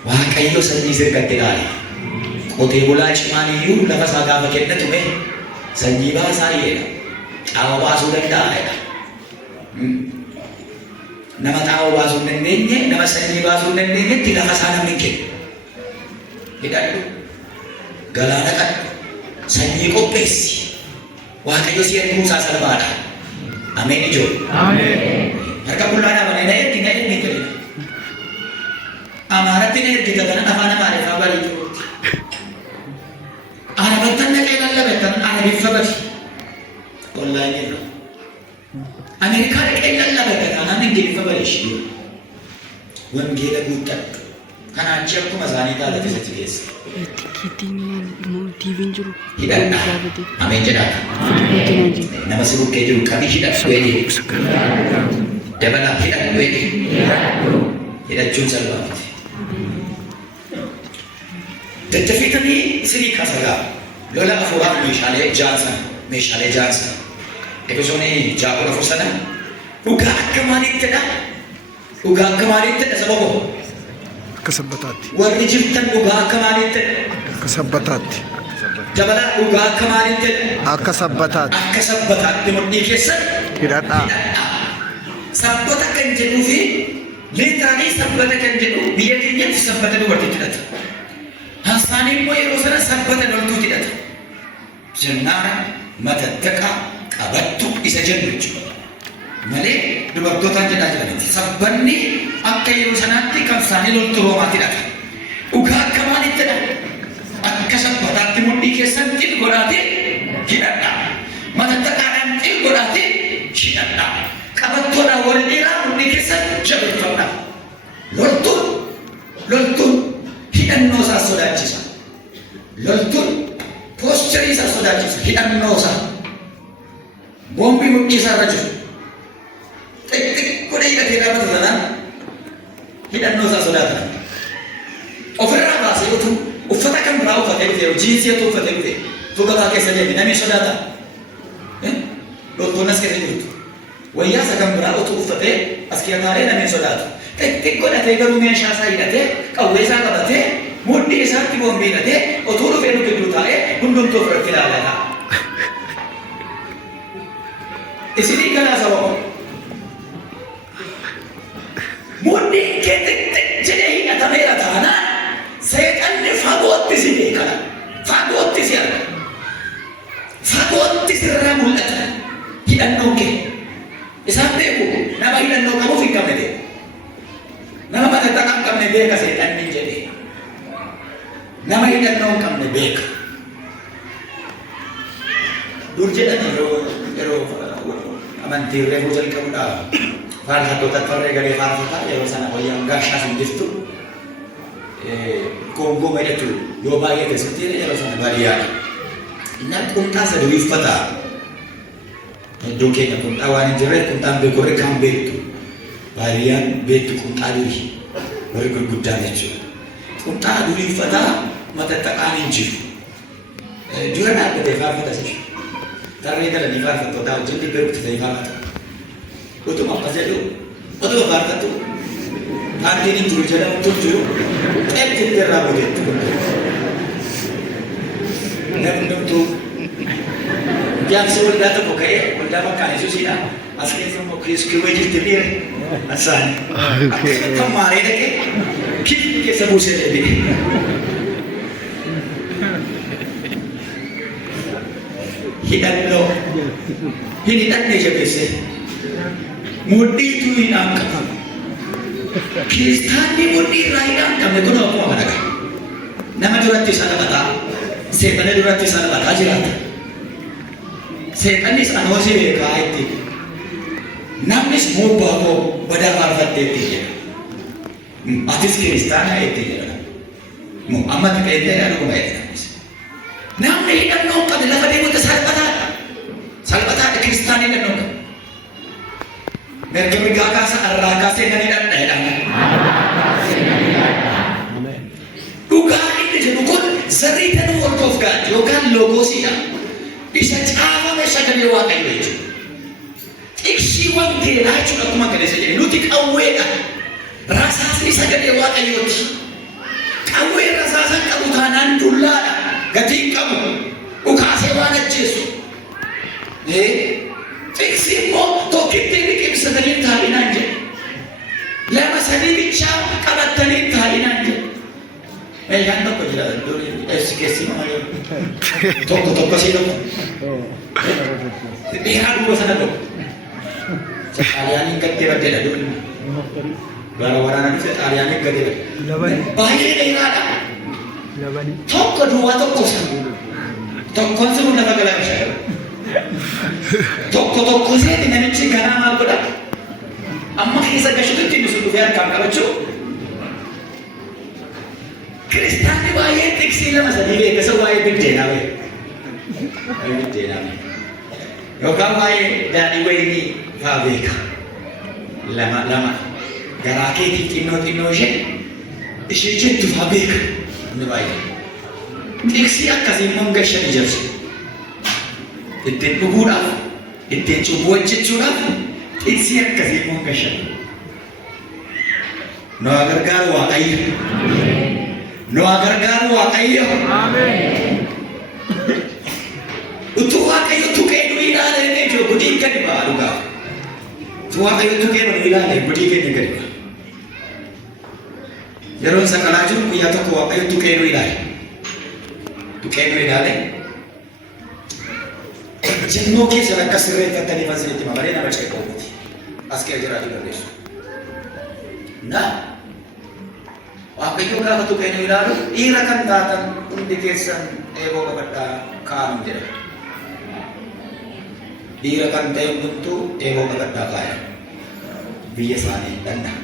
Waaqayyo sanyii sirkatti ilaala. Qotee bulaa cimaan iyyuu lafa isaa gaafa kennatume sanyii baasaa jedha. Xaa'oo baasuu danda'a jedha. Nama xaa'oo baasuu hin dandeenye, nama sanyii baasuu hin dandeenyetti lafa isaa namni hin kennu. Hidhadhu. Galaana qadhu. Sanyii qopheessi. Waaqayyo si erguu isaa salphaadha. Ameen ijoo. Harka qullaadhaa mana na ergi jedhina. Amaaratti na ergita kanan afaan Amaariffaa barii jiruutti. Arabattan naqee lallabettan Arabiffa bari. Wallaahi jirra. Ameerikaa dhaqee lallabetta kanaan Ingiliffa bari ishee. Wangeela guuttadhu. Kanaan achi akkuma isaanii taatee keessatti keessa. Hidhadhaa. Ameen jedhaa. Nama si bukkee jiru qabii hidhadhu weedhee. Dabalaa hidhadhu weedhee. Hidhachuun salphaa miti. Daddafeetanii sirii kasagaa lola afuuraaf meeshaalee jaansa Efesoonii 6:4 dhugaa akka maaliittidha? dhugaa akka maaliitti saba koo akka sabbataatti warri jirtan dhugaa akka maaliitti akka sabbataatti dabala dhugaa akka maaliitti akka sabbataatti mudhii keessan hidhadhaa sabbata kan jedhuu fi literaalii sabbata kan jedhu biyya keenyatti sabbata dubartii hidhata hasaanii immoo yeroo sana sabbata loltuu hidhata jennaara matattaqa qabattu isa jennu jechuudha malee dubartootaan jedhaa jiranitti sabbanni akka yeroo sanaatti kan isaanii loltuu roomaatti hidhata dhugaa akka maalitti akka sabbataatti mudhii keessan xil godhaatee hidhadhaa matattaqaadhaan xil godhaatee hidhadhaa qabattoodhaan wal dhiiraa mudhii keessan jabeeffadhaa loltuun hidhannoo isaa sodaachisa loltuun poosterii isaa sodaachisa hidhannoo isaa boombii mudhii isaa irra jiru xixiqqoo hidhatee dhaabata sanaan hidhannoo isaa sodaatan ofirraa baasee utuu uffata kan biraa uffatee dhufe jiinsii uffatee dhufe tugataa keessa deeme namni sodaata loltuun as keessa jirtu wayyaa isa kan biraa utuu uffatee as keessa taa'ee namni sodaatu xixiqqoo hidhatee garuu meeshaa isaa hidhatee qawwee isaa qabatee mudhii isaatti boombii hidhatee utuu dhufee nu gidduu taa'ee hundumtuu ofirratti ilaalata isinii kanaa sababa mudhiin kee xixiqqoo jedhee hidhatameera taanaan seexanni fagootti si beekana fagootti si arga fagootti sirraa mul'ata hidhannoo kee isaan beeku nama hidhannoo qabuuf hin qabne beeku nama matattaqa hin qabne beeka seexanni jedhee nama hidhannoo hin qabne beeka dur jedhan yeroo amantii reefuu jalqabuudhaaf faarfattoota torree galee faarfataa yeroo sana wayyaan gaashaas hin jirtu Kongo medatu yoo baay'ee keessatti yeroo sana baadiyyaadha. Inni qunxaa sadii uffata. Iddoo keenya qunxaa waan hin jirreef qunxaan beekorree kan beektu. Baadiyyaan beektu qunxaa durii. Warri gurguddaan jechuudha. Qunxaa durii uffata matattaqaan hin jiru. Dura dhaabbatee faarfata sishi. Tarree galanii faarfattoota wajjin dhibbee guutatanii faarfata. Utuma akkas jedhu utuma faarfattu. Nanti ini jiru jalan tujuh, kita rabu itu. Nanti tu, yang sebelum datang bukai, benda makan itu sih lah. Asal semua kris kewajib tebir, asal. Kemarin dek, kita sebut saja dek. Hidan lo, ini tak macam biasa. Mudi tu ini angkat. Kiristaanni mudhii irraa hidhaan qabne kun akkuma kana qaba. Nama duratti isa dhabataa, seexana duratti isa dhabataa jiraata. Seexannis anoosii beekaa itti. Namnis mubbaa koo badaa faarfattee itti jedha. Atis kiristaanaa itti jedha. Amma xiqqeentee dhuguma jedhanis. Namni hidhannoo qabe lafa deemuutti salphataadha. Salphataadha kiristaanii hidhannoo qabe. Mereka megahkan searah kasih dan tidak ada. Dugaan ini jenukun seri dan word of God. Yogan logo sih. Bisa cara mereka dari waktu itu. Iksiwan dia cuma aku makan saja. Nutik aweda. Rasa asli saja dari waktu itu. Kawe rasa asal kamu tanan dullah. Gaji kamu. Ukasih wanita Yesus. Fiximo tokkitti biqil sadanii taa'inaan jedhe lama sadii bichaa qabatanii taa'inaan jedhe meeshaan tokko jira keessima malee tokko sii tokko dheeraa duuba sana tokko xaaliyaaniin gaddee baddeedha dubni gara waraana dhufe xaaliyaaniin gaddee badde baay'ee dheeraadha tokko duwwaa tokko sana tokkoon sun lafa galaabishaa tokko seeti namichi ganaa maal godha amma keessa gashuutti nusu dhufee harkaan qabachuu kiristaanni baay'ee tiksii lama sadii beekasa waa'ee biddeenaa yookaan waa'ee daadhii wayinii faa beeka lama garaa keetii xinnoo ishee jettu faa beeka inni baay'ee tiksii akkasii immoo gashan ijaarsu ittiin dhuguudhaaf ittiin cubbuu hojjechuudhaaf tiksii akkasii immoo gashan Nu gargaaru Waaqayyo. Nu gargaaru Waaqayyo. Utuu Waaqayyo tuqee nu ilaalee jiru gudii gadi ba'a dhugaa. Utuu Waaqayyo tuqee nu ilaalee gudii gadi ba'a. Yeroo sakalaa jiru guyyaa tokko Waaqayyo tuqee nu ilaale. Tuqee nu ilaale. Jennoo keessa akka sirreeffatanii fasilitti malee nama ceekoo miti. As kee jiraatu dandeessu. Na Waaqayyo gaafa tuqee nu ilaalu dhiira kan taatan hundi keessan eeboo qabadhaa kaa'amu jedha. Dhiira kan ta'e hundumtuu eeboo qabadhaa kaa'e. Biyya isaanii danda'a.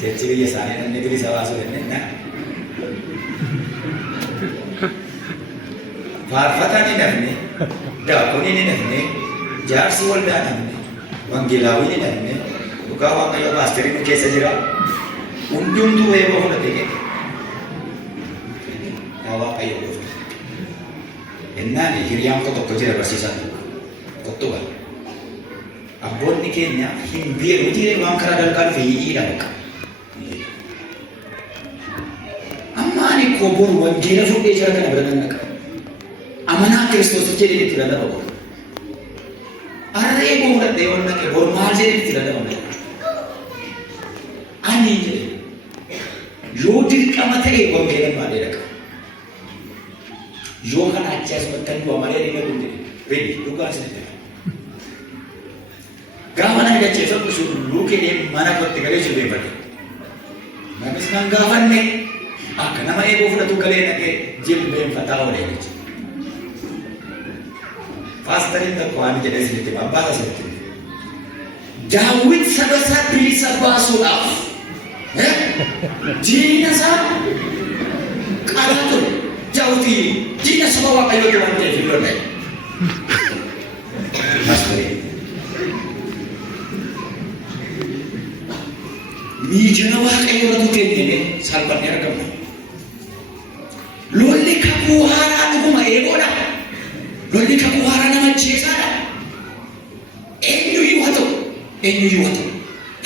Seechi biyya isaanii danda'a bilisa baasuu dandeenya. Faarfataan ni dhabne, daakonni ni dhabne, jaarsi waldaa dhabne, wangeelaawwi ni dhabne, dhugaa Waaqayyo paasterii nu keessa jira. Hundumtuu eeboo fudhatee kenna. Yaa Waaqayyo gooftu. Ennaan hiriyaan tokko jira barsiisan kottu bala. Abboonni keenya hin beeku jedhee waan karaa dalgaa dhufe hiidha bakka. Amma ani koo boru wangeela fuudhee jira kana bira nan dhaqa. Amanaa Kiristoos jedhee itti lalaba boru. Arree boo fudhatee waan dhaqe boru maal jedhee itti lalaba boru. Ani jedhe yoo dirqama ta'e wangeela maalee dhaqa. Yoo kana achi asumatti kan du'a malee dhina kun jedhe beeni dhugaa isinitti dhaqa. Gaafa na hidhacheeffatu sun luukee mana kootti galee jilbeeffate. Namis nan gaafanne akka nama eeboo fudhatu galee dhaqee jilbeenfataa oolee jechuudha. Paastariin tokko waan jedhee isinitti abbaa isinitti Daawit saba isaa bilisa baasuudhaaf diina isaa qalaa ture. Daawit diina saba Waaqayyoo waan ta'eef hin lollee. Paastariin miijana Waaqayyoo irratti kenname salphannee argamna. Lolli kakuu haaraa dhuguma eeboodha. Lolli kakuu haaraa nama ajjeesaadha. Eenyuyyuu haa ta'u, eenyuyyuu haa ta'u.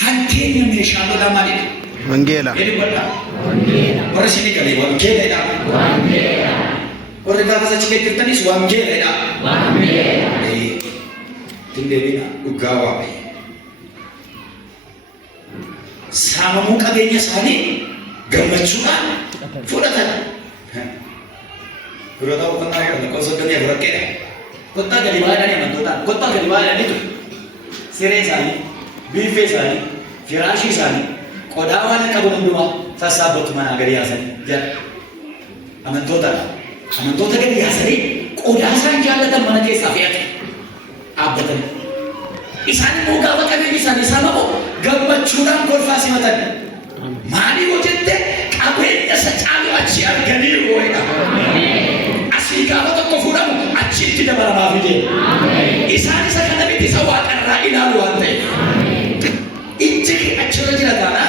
Hankeenya meeshaa lolaa maalidha? Wangeela. Jedhu godhaa. Wangeela. Warra isinii galee wangeeladha. Wangeela. Warri gaafa achi geejjirtanis wangeeladha. Wangeela. Ittiin deebina dhugaa Waaqayyo. Saamamuu qabeenya isaanii gammachuudhaan fudhatan. Yeroo uffannaa kan lakkoofsa soddomii afur rakkeedha. Kottaa gadi baay'anii amantootaan kottaa gadi baay'anii ture. Siree isaanii, biiffee isaanii, firaashii isaanii, qodaa waan qabu hundumaa sassaabbatu manaa gadi yaasanii jira. Amantootadha. Amantoota gadi yaasanii qodaa isaan jaallatan mana keessaa fe'ate dhaabbatanii. Isaan immoo gaafa qabeenyi isaanii saamamu gammachuudhaan kolfaa simatan. Maaliif hojjette qabeenya isa caalu achi arganiiru wayiidha. Asii gaafa tokko fuudhamu achitti dabalamaaf ijee. Isaan isa kana miti isa waaqarraa ilaalu waan ta'eef. Ijji achirra jira taana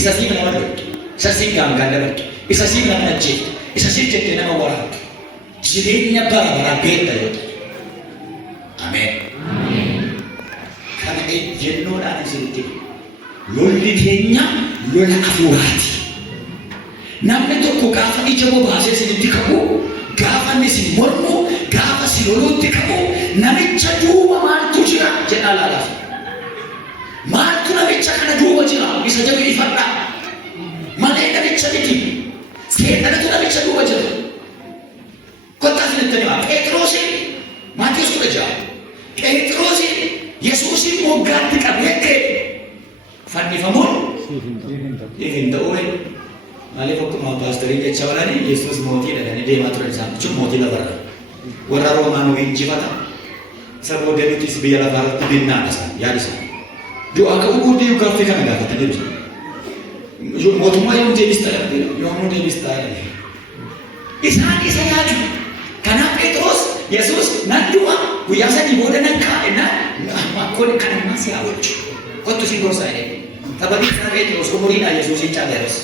isa siif nama dhawattu, isa siif gaangaan dabartu, isa siif nama ajjeeftu, isa siif jettee nama waraabdu. Jireenya bara baraa beekta yoo ta'e. Ameen. Kana jennoodhaan isinitti lolli keenya lola hafuuraati. Namni tokko gaafa ija bobaasee isinitti qabu, gaafa inni isin mormu, gaafa si loluutti qabu, namicha duuba maaltu jira jedhaa laalaaf. Maaltu namicha kana duuba jira isa jedhu ifadhaa. Malee namicha miti. Seexanatu namicha duuba jira. Kottaa isinitti himaa Phexrosi Maatiyus 16 Phexrosi Yesuusin moggaatti qabee fannifamuun hin ta'uu maaliif akkuma paastorii jecha walanii Yesuus mootii dhalanii deemaa turan isaan jechuun mootii lafarra warra Roomaanuu injifata isa booddee nutis biyya lafaarratti binnaadha isaan yaada isaanii du'aa ka'uu booddee gaaffii kana gaafatan deebisu mootummaa yoom deebistaa yoomuu deebistaa isaan isa yaadu kanaaf Phexros Yesuus nan du'a guyyaa sadii booda nan kaa'e akkon kan ammaa si hawwachu kottu si gorsaa jedhee sababii isaa Phexros umuriidhaan Yesuusin caalleeres.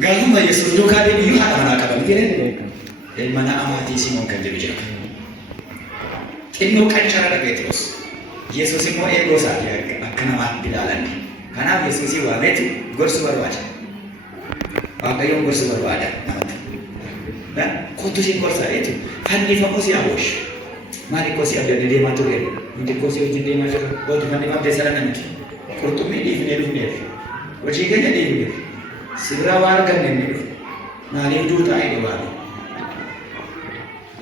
Gaafuma Yesuus duukaa deebiyyuu haadha manaa qaban jedhee mana amaatii Simoon kan jedhu jira. Xinnoo qancaradha Phexros. Yesuus immoo eegoo isaati akka namaatti ilaalanne. Kanaaf Yesuusii waameetu gorsu barbaada. Waaqayyoon gorsu barbaada namatti. Kottu siin gorsaa jechuudha. Fannifamuu si hawwashu. Maali kosii adda adda deemaa ture? Hundi kosii hojii deemaa jira. Booti fannifamtee sana namti. Qurxummii dhiifnee dhufneef. Hojii keenya dhiifneef. Sirraa waa arganne inni dhufe. Maaliif duutaa inni waame?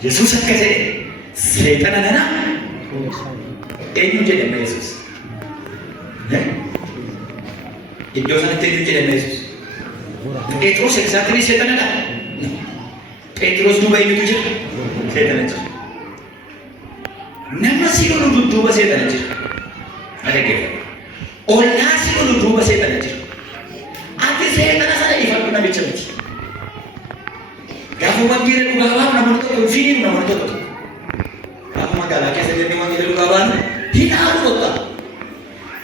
Yesuus akka ta'e seexana nana eenyu jedhama Yesuus? Iddoo sanatti eenyu jedhama Yesuus? Phexros exactly seexanadha. Phexros duuba eenyutu jira? Seexana jira. Nama si lolu duuba seexana jira. Dhaggeeffadhu. Ollaa si lolu duuba seexana jira. Ati seexana sana ifadhu namicha miti. Gaafa wangeela dhugaa baanu namoonni tokko fiiru namoonni tokko. Gaafa magaalaa keessa deemnee wangeela dhugaa baanu hidhaa dhokka.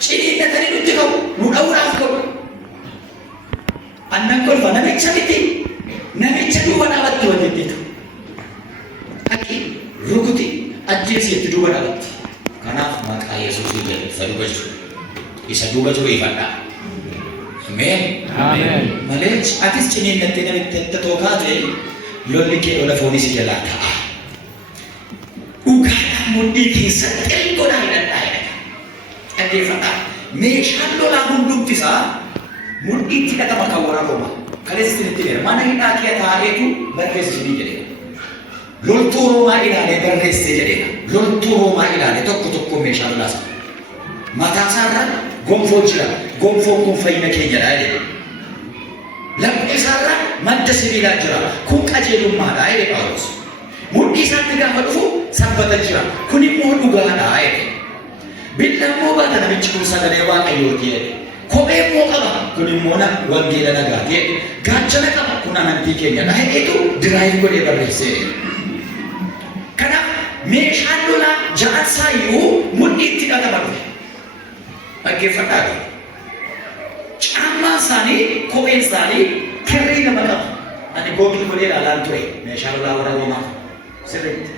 Ciniinnatanii nutti qabu, nu dhawuudhaaf qabu. Annan kolfa namicha miti. Namicha duuba dhaabatti hojjetteetu. Ati rukuti ajjeesiitti duuba dhaabatti. Kanaaf maqaa Yesuusii jedhu isa duuba jiru. Isa duuba jiru ifadhaa. Ameen. Malee atis ciniinnattee namitti tookaate lolli kee lola foonii si jalaa ta'a. Dhugaadhaan mudhii keessatti qilxoodhaan hidhadhaa jedhama. Dhaggeeffadhaa. Meeshaan lolaa hundumti isaa mudhiitti hidhatama kan warra Roomaa. Kaleessa isinitti dheera. Mana hidhaa kee taa'eetu barreessisanii jedhama. Loltuu Roomaa ilaalee barreessee jedhama. Loltuu Roomaa ilaalee tokko tokko meeshaa lolaas. Mataa isaarraa gonfoo jira. Gonfoon kun fayyina keenyadha jedhama. Laphee isaarraa madda sibiilaa jira. Kun qajeelummaadha jedhe Phaawulos. Mudhii isaatti gaafa dhufu sabbata jira. Kun immoo dhugaadha jedhe. Billaan moo baata namichi kun sagalee Waaqayyooti jedhe. Kophee immoo qaba. Kun immoo wangeela nagaati jedhe. Gaachana qaba. Kun amantii keenyadha jedheetu diraayiv godhee barreessee. Kanaaf meeshaan lolaa ja'ansaa iyyuu mudhiitti hidhatama dhufe. Dhaggeeffadhaa. Caammaan isaanii, kopheen isaanii kirrii nama qaba. Ani googil godhee ilaalaan ture meeshaa lolaa warra Roomaa sirriitti.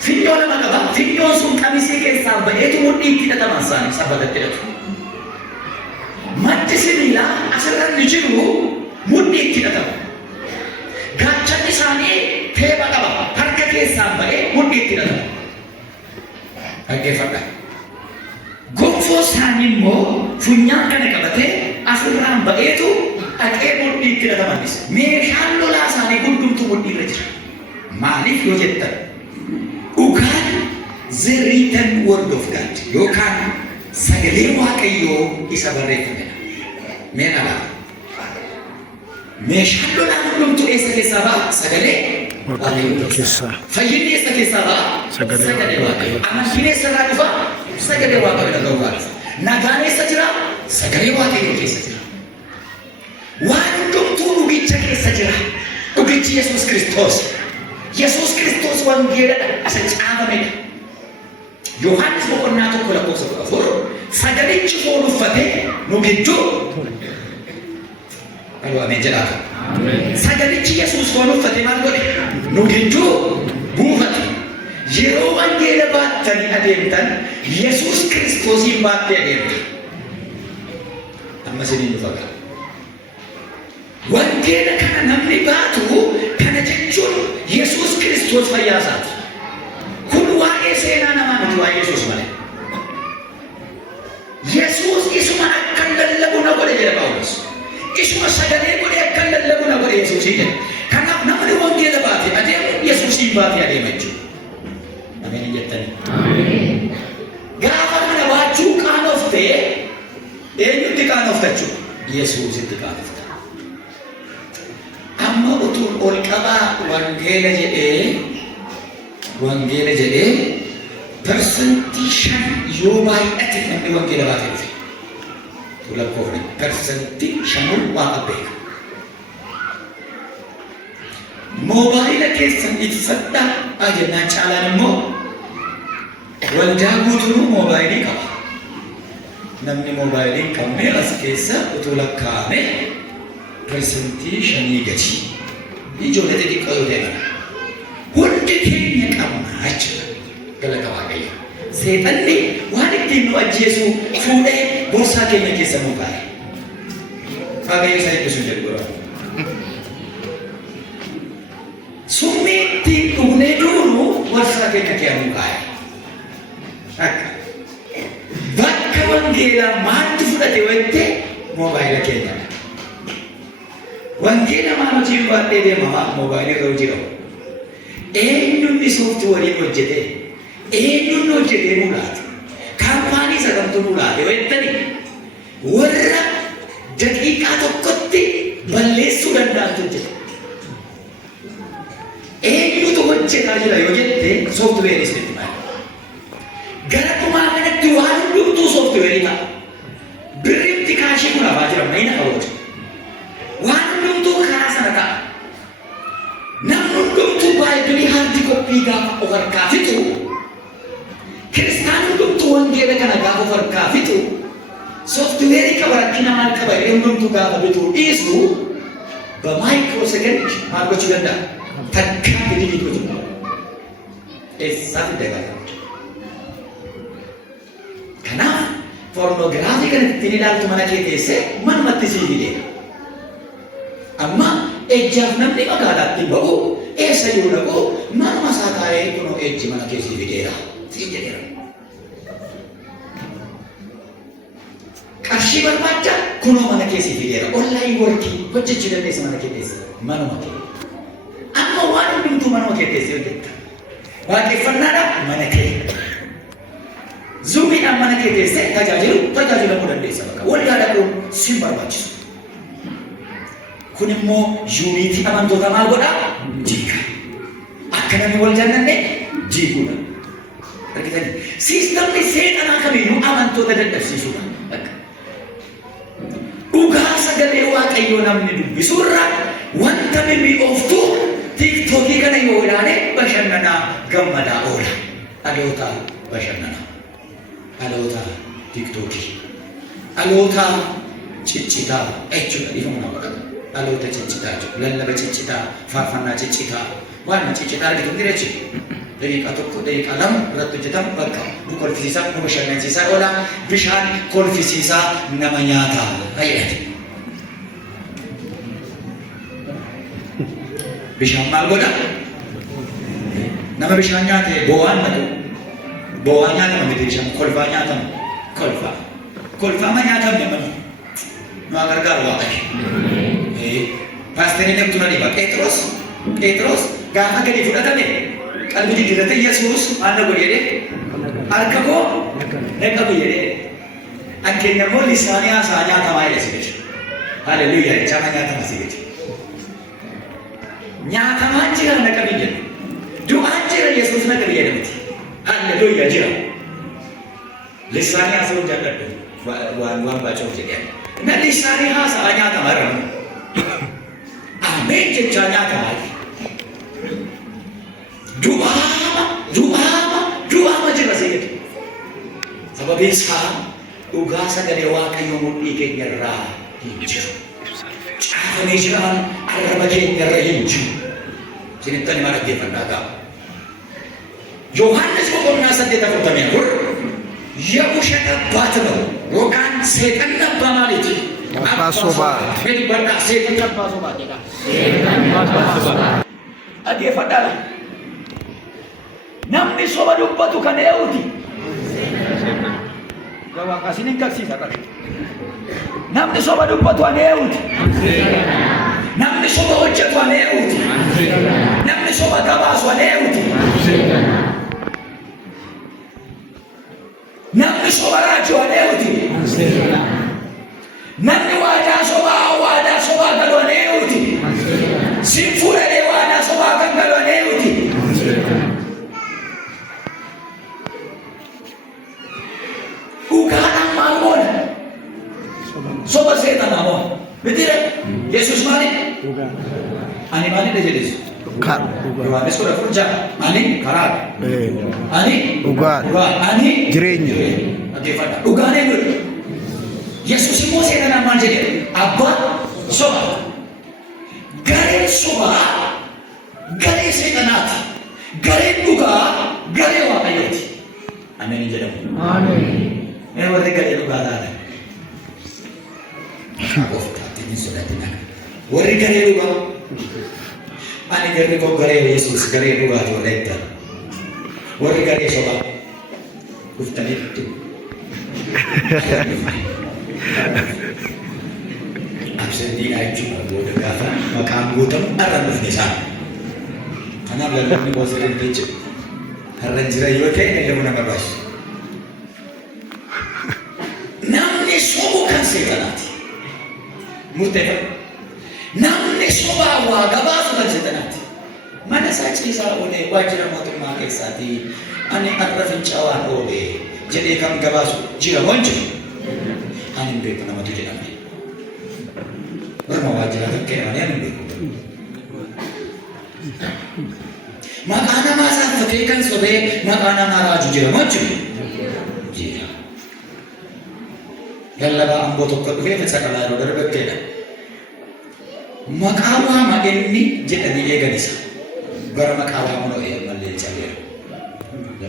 Finyoo nama qaba. Finyoon sun qamisii keessaa ba'eetu mudhiitti hidhataman isaanii sabbatatti hidhatu. Maddi sibiilaa asirratti jiru mudhiitti hidhatama. Gaachanni isaanii teepha qaba. Harka keessaa ba'ee mudhiitti hidhatama. Dhaggeeffadhaa. Gonfoo isaanii immoo funyaan kana qabatee asirraan ba'eetu dhaqee mudhiitti hidhatamanis. Meeshaan lolaa isaanii hundumtuu mudhiirra jira. Maaliif yoo jettan dhugaan the written word of God yookaan sagalee Waaqayyoo isa barreeffamedha. Mee dhala. Meeshaan lolaa hundumtuu eessa keessaa ba'a? Sagalee Waaqayyoo keessaa. Fayyinni eessa keessaa ba'a? Sagalee Waaqayyoo. Amantiin eessarraa dhufa? Sagalee Waaqayyoo dhaga'uudhaaf. Nagaan eessa jira? Sagalee Waaqayyoo keessa jira. Waan hundumtuu dhugicha keessa jira. Dhugichi Yesuus Kiristoos. Yesuus Kiristoos wangeeladha asa caafamedha. Yohaannis boqonnaa tokko lakkoofsa 14 sagalichi foon uffatee nu gidduu ameen jedhaa. Sagalichi Yesuus foon uffatee maal godhe? Nu gidduu buufate. Yeroo wangeela baattanii adeemtan Yesuus Kiristoosiin baattee adeemta. Amma isiniin dhufa qaba. Wangeela kana namni baatu kana jechuun Yesuus Kiristoos fayyaa isaati. Kun waa'ee seenaa namaa miti waa'ee Yesuus malee. Yesuus isuma akka lallabu na godhe jedha Phaawulos. Isuma sagalee godhee akka lallabu na godhe Yesuusii jedha. Kanaaf namni wangeela baate adeemu Yesuusiin baatee adeema jechuudha. Ameen jettanii. Gaafa kana baachuu qaanoftee eenyutti qaanofta jechuudha? Yesuusitti qaanofta. Amma utuun ol qabaa wangeela jedhee persentii 5 yoo baay'ate namni wangeela baatee dhufe. Lakkoofne persentii 5 waaqa beeka. Moobaayila keessan ibsadhaa jennaan caalaan immoo waldaa guutuu moobaayilii qaba. Namni moobaayilii hin qabne as keessa utuu lakkaa'ame persentii 5 gati. Ijoollee xixiqqoo yoo ta'e hundi keenya qabna jechuudha. Galata Waaqayyoo. Seexanni waan ittiin nu ajjeesu fuudhee borsaa keenya keessa nu kaa'e. Waaqayyo isa eebbisu jedhu gora. Summii ittiin dhugnee duunu borsaa keenya keessa nu kaa'e. Akka bakka wangeelaa maaltu fudhate wayite moobaayila keenya. Wangeela maanotiin baadhee deemamaa moobaayilii irra hojii qabu. Eenyuun sooftiweerii hojjete? Eenyuun hojjetee nu laate? Kaampaanii sagantu nu laate wayitanii warra daqiiqaa tokkotti balleessuu danda'antu hojjete. Eenyutu hojjetaa jira yoo jette sooftiweerii isinitti maali? Gara dhumaa kanatti waan hundumtuu sooftiweerii ta'a. Birriitti kaashii kun hafaa jira maina qabuuti. Waan hundumtuu karaa sana ta'a. Namni hundumtuu baay'inni harti qophii gaafa of harkaa fixu, kiristaan hundumtuu wangeela kana gaafa of harkaa fixu, sooftiweerii qaba rakkina maal qaba jedhee hundumtuu gaafa bituu dhiisu, bamaayikiroo sekendii maal gochuu danda'a? Takkaa gadi gochuu danda'a. Eessaa fidda gaafa. Kanaaf pornoogiraafii kana ittiin ilaaltu mana kee teessee manumatti sii fideera. Amma ejjaaf namni magaalaatti ba'u eessa yoo dhaqu manuma isaa taa'ee kunoo ejji mana keessi fideera siin jedheera. Qarshii barbaacha kunoo mana keessi fideera. Onlaayii workii hojjechuu dandeessa mana kee teessa manuma kee. Amma waan hundumtuu manuma kee teessee hojjetta. Waaqeffannaadhaaf mana kee. Zuumiidhaan mana kee teessee tajaajilamuu dandeessa bakka waldaa dhaquun siin barbaachisu. Kun immoo yuunitii amantoota maal godhaa? Diiga. Akka namni wal jaallanne diiguudha. Argitanii siistamni seexanaa kamiyyuu amantoota dadhabsiisuudha. Dhugaa sagalee Waaqayyoo namni dubbisuurra wanta mimmi'ooftu tiiktookii kana yoo ilaale bashannanaa gammadaa oola. Dhaloota bashannanaa. Dhaloota tiiktookii. Dhaloota ciccitaa jechuudha dhiifama nama godhata. Dhaloota ciccitaa jechuudha. Lallaba ciccitaa, faarfannaa ciccitaa. Waan ciccitaa argitu ni jechuudha. Daqiiqaa tokko, daqiiqaa lama irratti hojjetamu bakka nu kolfisiisaa, nu bashannansiisaa oola. Bishaan kolfisiisaa nama nyaataa fayyadate. Bishaan maal godha? Nama bishaan nyaate boo'aan naqu. Boo'aan nyaatama miti bishaan kolfaa nyaatama. Kolfaa ma nyaatamne mana. Maa gargaaru Waaqayyo. Paasteriin hebtuu na dhiba. Phexros gaafa gadi fudhatame qalbii jijjiirrate Yesuus maal na godhe jedhee harka koo na qabu jedhee hankeenya immoo lisaanii haasaa nyaatamaa jedhe si jechuudha. Haaleluyyaa jechaama nyaatama si jechuudha. Nyaatamaan jira na qabi jedhu. Du'aan jira Yesuus na qabi jedhamti. Haaleluyyaa jira. Lisaanii haasa'uu jaalladhu waan baaca'uuf jedhee. Na lisaanii haasaa nyaatamaa irra. Ameen jechaa nyaatamaa. Du'aama jira seetu. Sababiin isaa dhugaa sagalee Waaqayyoo mudhii keenya irraa hin jiru. Caafamee jiraan arraba keenya irra hin jiru. Isinitti ani maal dhaggeeffannaa qaba? ዮሐንስ boqonnaa 8:44 የውሸት አባት ነው ወጋን ሰይጣን ነባ ማለት አባሶባ በርዳ ሰይጣን አባሶባ ጌታ አገፈዳላ namni soba dubbatu kan eewuti gawaaqasinin kaksiisa qaba namni soba dubbatu an eewuti namni soba hojjetu an eewuti namni soba gabaasu an eewuti namni soba raajuu an eewuti namni waadaa soba galu an eewuti sin fuudhadhee waadaa soba kan galu an eewuti Ugahan mamon, sobat setan mamon. Betul? Yesus mali. Ani mali dah jadi. Yohanes sudah kerja. Ani karat. Ani ugat. Ani jerenya. Ugahan itu. Yesus semua setan mamon jadi. Abba sobat. Gare sobat. Gare setanat. Gare uga. Gare wakayoti. Amin jadi. Amin. warri galee dhugaa taatan. Gooftaatti ni sodatina. Warri galee dhugaa. Ani garri koo garee Yesuus garee dhugaatu waleetta. Warri garee sobaa. Dhuftanitti. Absentii jechuudha booda gaafa maqaan guutamu har'a dhufne isaan. Kanaaf lallabni gosa danda'e jiru. Har'a jira yoo ta'e eegamu nama baasu. Namni sobuu kan seexanaati. Murteeffadhu. Namni sobaa waa gabaasu kan seexanaati. Mana isaa ciisaa oolee waajjira mootummaa keessaatii ani har'a fincaawaan oolee jedhee kan gabaasu jira waan jiru. Ani hin beeku namatu jedhama. Berma waajjira kan keemanii ani hin beeku. Maqaa namaa saaffatee kan sobee maqaa namaa raaju jira waan jiru. Jira. Lallabaa amboo tokko dhufee saqalaa yeroo darbakkeedha. Maqaa waama inni jedhanii eeganisa. Gara maqaa waama mallee cabeera.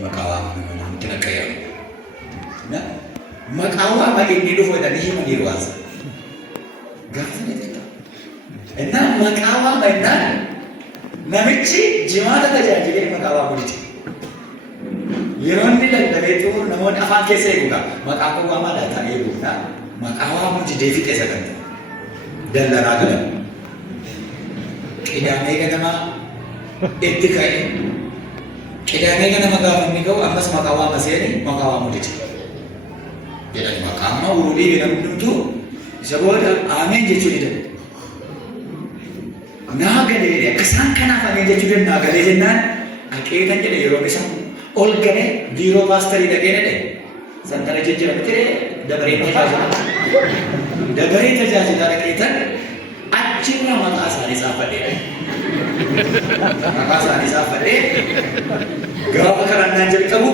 Maqaa waama namatti naqqeera. Maqaa waama inni dhufu jedhanii himanii waasa. Gaafa ni ta'e. Innaan maqaa waama innaan namichi jimaata tajaajilee maqaa waamu diti. Yeroo inni lallabee xumuru namoonni afaan keessa eeguudha. Maqaa koo waamaa daataa eeguudha. Maqaa waamu didee fixee sagantaa. Dallaraa galamu. Qidaamee ganamaa itti ka'e. Qidaamee ganama gaafa inni ga'u ammas maqaa waama seeni maqaa waamu diti. Jedhani maqaa amma urudii jedhamu dhumtu isa booda ameen jechuu ni danda'u. Naa galee akka isaan kanaaf ameen jechuu danda'u galee jennaan haqee kan jedhe yeroo isaa ol galee biiroo paasterii dhaqee jedhe santana jijjiira bitee dabaree tajaajila. Dabaree tajaajila dhaqee tan achirra maqaa isaanii saafadhee maqaa isaanii saafadhee gaafa karannaan jalqabu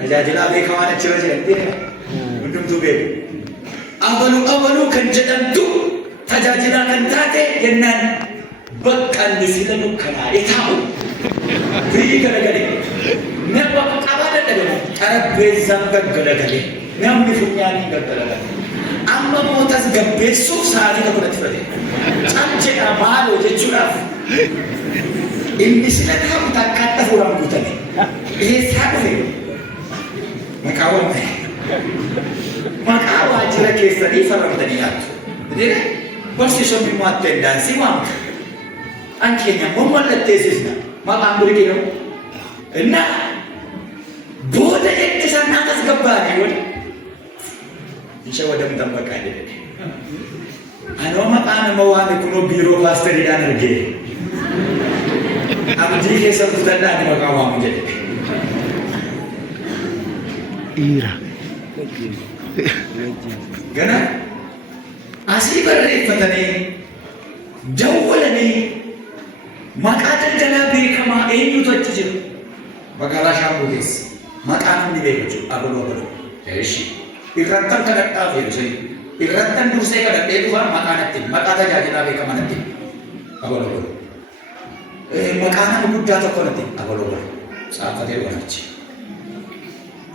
tajaajilaa beekamaan achirra jiran hundumtuu beeku. Abaluu kan jedhamtu tajaajilaa kan taate jennaan bakka inni sila dukkanaa'ee taa'u biyyi garagalee nama qabaa dadhabamu xarabbeessaan gaggalagalee namni funyaanii gaggalagalee amma mootas gabbeessuuf sa'aatii tokkotti fudhate caljedhaa maaloo jechuudhaaf inni sila taa'u takkaan dhafuuraan guutame eessaa dhufe maqaa waamne maqaa waajjira keessanii farramtanii laattu. Barsiisonni immoo attendaansii waamtu. An keenya immoo mallatteessisna. Maqaan birginu. Innaa booda itti sannaa tasgabbaanii wali. Ishee wadamtan maqaa jedhe. Anoo maqaa nama waame kunoo biiroo paasteriidhaan argee. Abdii keessa kuftadhaan maqaa waamu jedhe. Dhiira. Gana asii barreeffatanii dawwalanii maqaa daldalaa beekamaa eenyutu achi jiru magaalaa Shaambuu keessa maqaa namni beeku jechuudha abaluu. Eeshi irrattan kadhadhaa fe'u irrattan dursee kadhadhee dhufaa maqaa natti maqaa tajaajilaa beekamaa natti abaluu. Maqaa nama guddaa tokko natti abaluu saaffatee dhufachi.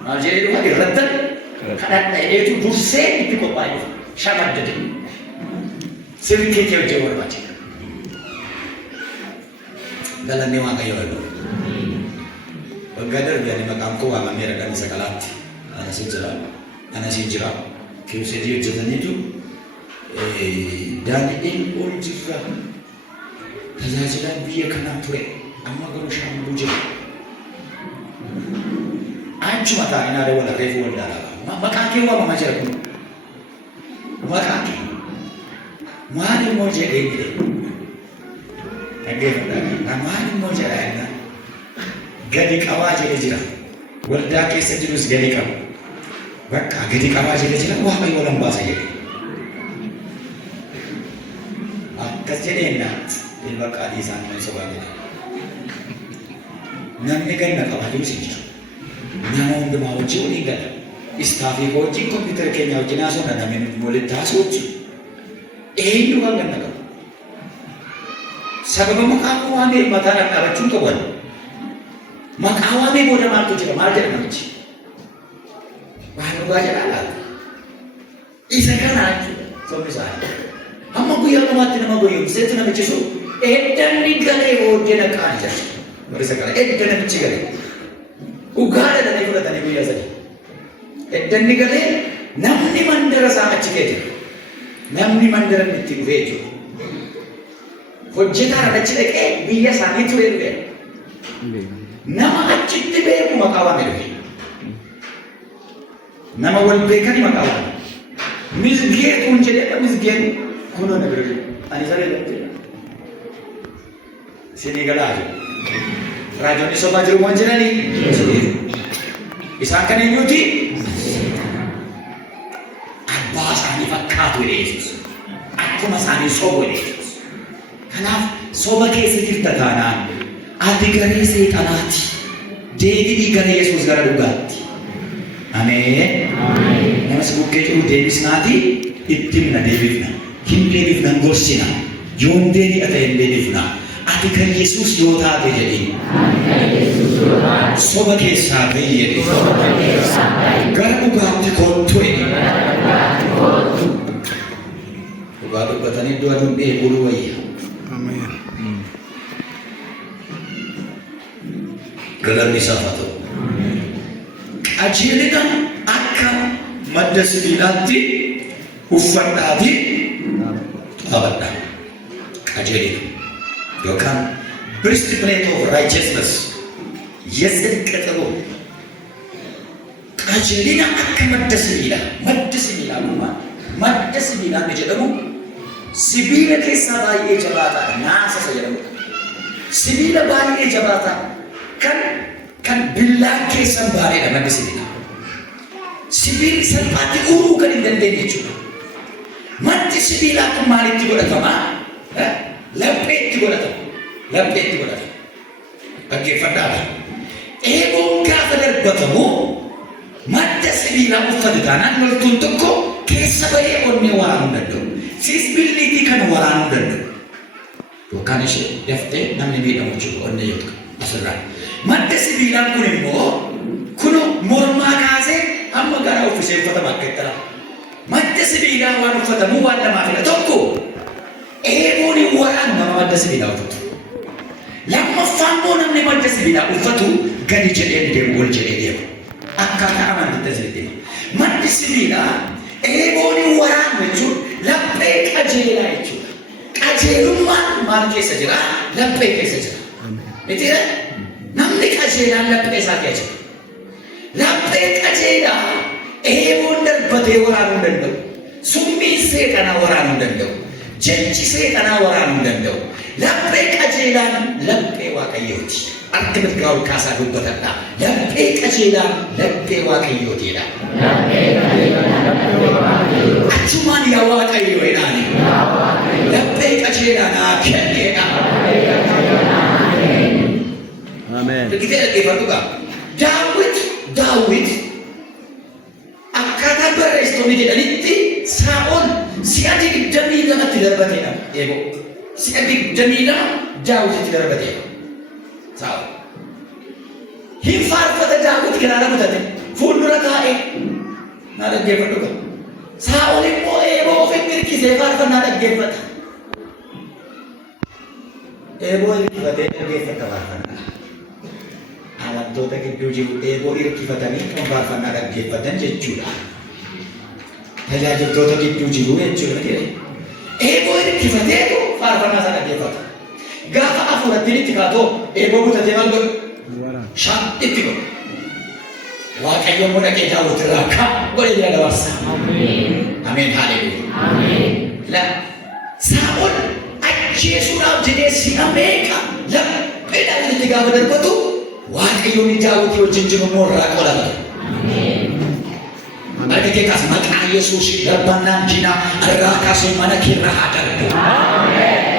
Maal jedhee dhufa irrattan kadhadheetu dursee itti qophaa'e shamaddate sirriitti hojii barbaachisa. Galanni waaqayyo jedhu waggaa darbe ani maqaan koo waamameera kan isa kalaatti anas jira kiyoseetii hojjetaniitu daandii ol jirra tajaajilaan biyya kanaa ture amma garuu Shaambuu jira. Anchuma taa'anii naadee wal reefu wal daalaa maqaa kee waamama jira kun maqaa kee maal immoo jedhee jedhe dhaggeeffadhaa maal immoo jedhaa gadi qabaa jedhe jira waldaa keessa jirus gadi qaba bakka gadi qabaa jedhe jira waaqayyo walan baasa jedhe akkas jedheenna bakka adii isaan nama sobaa jedha namni ganna qabaa jirus hin jiru. Nama hundumaa wajjin waliin gala. Istaafii koo wajjin kompiitara keenya wajjin haasofna namni walitti haasoo wajjin. Eenyu kan ganna qabu. Sababa maqaa koo waamee mataa dhadhaabachuun qaban. Maqaa waamee booda maaltu jira maal jedha namichi. Waan dhugaa jedhaa isa kanaachu sabni isaanii amma guyyaa namaatti nama goyoomseetu namichi sun eddanni galee booddee naqaan jirti barisa kana edda namichi galee dhugaa dhalanii fudhatanii guyyaa sadii eddanni galee namni mandara isaa achi keessa namni mandara itti dhufee jiru hojjetaan achi dhaqee biyya isaanii ture dhufe nama achitti beeku maqaa waan dhufe nama wal beekani maqaa waan misgeetuun jedhee misgeetu kunoo na bira jiru ani saree dhabde isinii galaa jiru raajoonni somaa jiru waan jedhanii isaan kan eenyuuti abbaa isaanii fakkaatu jedhe Yesuus akkuma isaanii sobu jedhe Yesuus kanaaf soba keessa jirta taanaan ati garee seexanaati deebi'ii gara Yesuus gara dhugaatti ameen nama si bukkee jiru deebisnaati itti himna deebifna hin deebifnan gorsina yoon deebi'a ta'e hin deebifna ati kan Yesuus yoo taate jedhee soba keessaa bahi jedhee gara dhugaatti kottu dhugaa dubbatanii iddoo aduun dheebuu wayya galanni isaaf haa ta'u qajeelina akka madda sibiilaatti uffadhaatii qabadha qajeelina yookaan breastplate of righteousness የጽድቅ ጥበብ qajeelina akka madda sibiilaa jedhamu sibiila keessaa baay'ee jabaataadha naasa isa jedhamudha sibiila baay'ee jabaataa kan billaan keessan bareeda madda sibiilaa sibiilli salphaatti uruu kan hin dandeenye jechuudha maddi sibiilaa kun maalitti godhatama lapheetti godhatama dhaggeeffadhaadha eeboon gaafa darbatamu madda sibiilaa uffate taanaan loltuun tokko keessa bahee onnee waraanuu danda'u siisbiliitii kana waraanuu danda'u yookaan ishee daftee namni miidhamu jechuudha onnee yoo ta'u asirraa madda sibiilaan kun immoo kun mormaa kaasee amma gara uffisee uffatama akka ittala madda sibiilaa waan uffatamu waan lamaafidha tokko eeboon waraanu nama madda sibiilaa uffatu lammaffaan immoo namni madda sibiilaa uffatu gadi jedhee deemu ol jedhee deemu akkaataa amantii tajaajila maddi sibiilaa eeboon waraanu jechuun laphee qajeelaa jechuudha qajeelummaan maal keessa jira laphee keessa jira itira namni qajeelaan laphee isaa keessa jira laphee qajeelaa eeboon darbatee waraanuu danda'u summii seexanaa waraanuu danda'u jechi seexanaa waraanuu danda'u laphee qajeelaan laphee waaqayyooti akka mirgaa ol kaasaa dubbatadha laphee qajeelaan laphee waaqayyootiidha achumaan yaa waaqayyoo jedhaani laphee qajeelaan haa kenneedha ameen dhaggeeffadhu gaa Daawit akkaataa barreessitoonni jedhanitti Saa'ol si'a 22tti darbateedha eeboo si'a 22 Daawititti darbateedha Saa'ol hin faarfata Daawit kiraara butate fuuldura taa'ee naa dhaggeeffadhu gaa Saa'ol immoo eeboo ofiin hirkisee faarfannaa dhaggeeffata eeboo hirkifatee dhaggeeffata faarfannaa amantoota gidduu jiru eeboo hirkifatanii kan faarfannaa dhaggeeffatan jechuudha. Tajaajiltoota gidduu jiru jechuudha. Eeboo hirkifateetu faarfannaa sana dhaggeeffata. Gaafa afuuratti itti kaatoo eeboo butatee maal godhu? Shaan itti godhu. Waaqayyo immoo dhaqee Daawit irraa kaa godhee jira dabarsa. Ameen haleluuyaa. Saa'ol ajjeesuudhaaf jedhee si'a meeqa lapheedhaan itti gaafa darbatu waaqayyoon Daawit wajjin jiru immoo irraa qolata. Marga kee kaas maqaa Yesuus darbannaan diinaa irraa kaasee mana kee irraa haa darbu.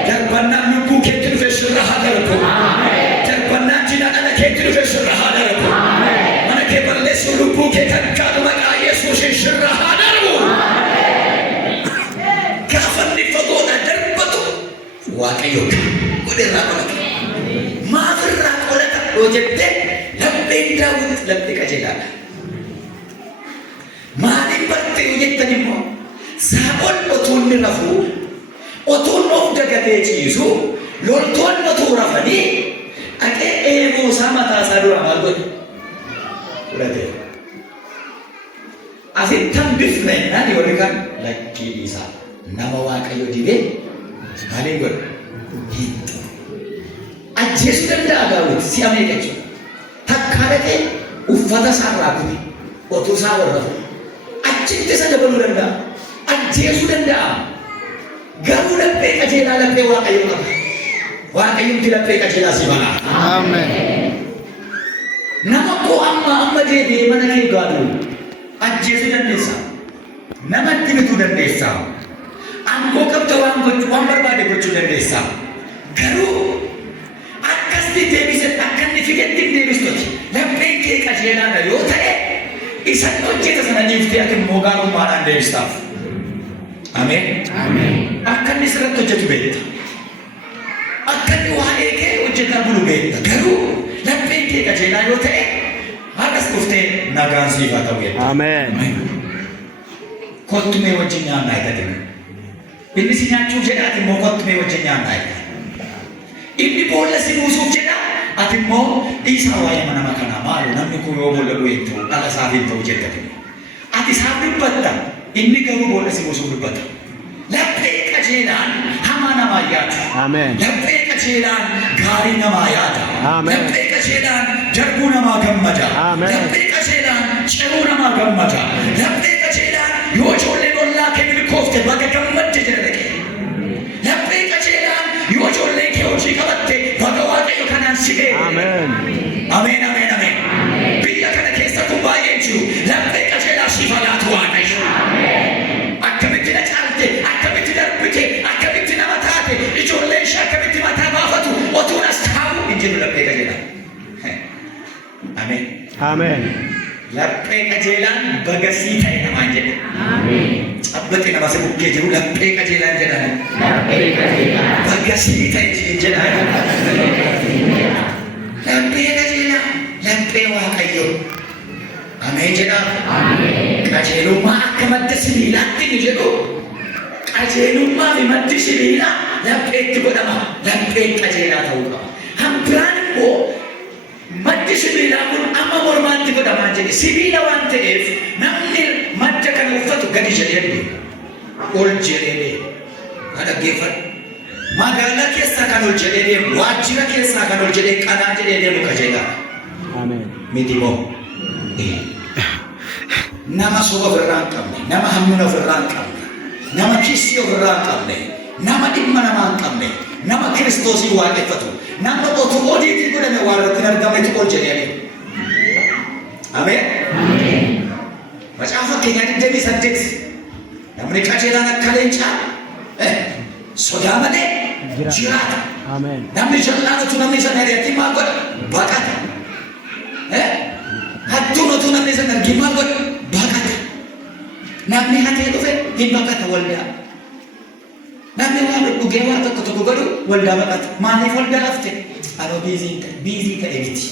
Darbannaan lubbuu keetti dhufe sirraa haa darbu. Darbannaan diinaa dhala keetti dhufe sirraa haa darbu. Mana kee balleessuu lubbuu kee kan kaatu maqaa Yesuus sirraa haa darbu. Gaafa inni fagoodhaa darbatu waaqayyo godhe irraa qolata. Maaf irraa qolata yoo jettee lapheen Daawit laphee qajeelaadha. jettani immoo Saa'ol otuun rafuu otuun of dagatee ciisu loltoonni otuu rafanii dhaqee eeboo isaa mataa isaa dura maal godhe fudhatee asittan bifneenaan yoonni kan lakkii isaa nama Waaqayyo dibee maaliin godhe ajjeesuu danda'a Daawit si'a meeqa jechuudha takkaa dhaqee uffata isaarraa kute otuu isaa warrafu achitti isa dabaluu danda'a ajjeesuu danda'a garuu laphee qajeelaa laphee Waaqayyo qaba Waaqayyoon laphee qajeelaa si bana Ameen. nama koo amma deebi'ee mana kee gaadhu ajjeesuu dandeessa nama itti bituu dandeessa aangoo qabda waan barbaade gochuu dandeessa garuu akkasitti deebise akka inni figetti deebistoti lapheen kee qajeelaadha yoo ta'e isan hojjeta sana dhiiftee ati immoo gaarummaadhaan deebistaaf. Ameen. Akka inni sirratti hojjetu beekta. Akka inni waa'ee kee hojjetaa bulu beekta. Garuu lapheen kee qajeelaa yoo ta'e hagas dhuftee nagaan siif haa ta'u jedha. Ameen. Kottumee wajjin nyaannaa eeggatee. Inni si nyaachuuf jedha ati immoo kottumee wajjin nyaannaa eeggatee. Inni boolla si buusuuf jedha ati immoo dhiisaa waa'ee mana kanaa maalu namni kun yoo boolla bu'eettu dhala isaaf hin ta'u jettati. Ati isaaf dubbatta inni garuu boolla si buusuuf dubbata. Laphee qajeelaan hamaa namaa yaada. Ameen. Laphee qajeelaan gaarii namaa yaada. Ameen. Laphee qajeelaan darbuu namaa gammada. Ameen. Laphee qajeelaan ciruu namaa gammada. Laphee qajeelaan yoo ijoolleen ollaa kee milkoofte bakka gammadde jedhake. Laphee qajeelaan yoo ijoollee kee hojii qabatte bakka Waaqayyo kanaan si ga'e. Ameen. Ameen. Biyya kana keessa kun baay'ee jiru. Laphee qajeelaa si fagaatu Waaqayyo. Akkamitti na caalte, akkamitti darbite, akkamitti nama taate, ijoolleen ishee akkamitti mataa baafatu, otuun as taa'u hin jedhu laphee qajeelaa. Ameen. Laphee qajeelaan bagasii ta'e namaan jedhe. Cabbate nama si bukkee jiru laphee qajeelaan jedhani. Bagasii ta'e jedhani. Laphee qajeelaa, laphee Waaqayyo. Ameen jedhaa. Qajeelummaa akka madda sibiilaatti ni jedhu. Qajeelummaa fi maddi sibiilaa lapheetti godhama. Lapheen qajeelaa ta'uu qaba. Hambiraan immoo maddi sibiilaa kun amma mormaatti godhamaa jedhe. Sibiila waan ta'eef namni madda kana uffatu gadi jedhee deema. Ol jedhee deema. Haa dhaggeeffadhu. Magaalaa keessaa kan ol jedhee deemu, waajjira keessaa kan ol jedhee qanaa jedhee deemu qajeelaa. Ameen. Miti moo? Nama soba ofirraa hin qabne, nama hammina ofirraa hin qabne, nama kissii ofirraa hin qabne, nama dhimma namaa hin qabne, nama Kiristoosii waaqeffatu, nama otuu odiitii godhame waan irratti hin argamnetu ol jedhee. Ameen. Macaafa keenya 28 namni qajeelaan akka leencaa sodaa malee jiraata. Ameen. Namni jal'aanatu namni isa ari'atii maal godha? Baqata. Hattuun otuu namni isa argii maal godha? Baqata. Namni hatee dhufe hin baqata waldaa. Namni waan dhugee waan tokko godhu waldaa baqata. Maaliif waldaa hafte? Anoo biizii ta'e miti.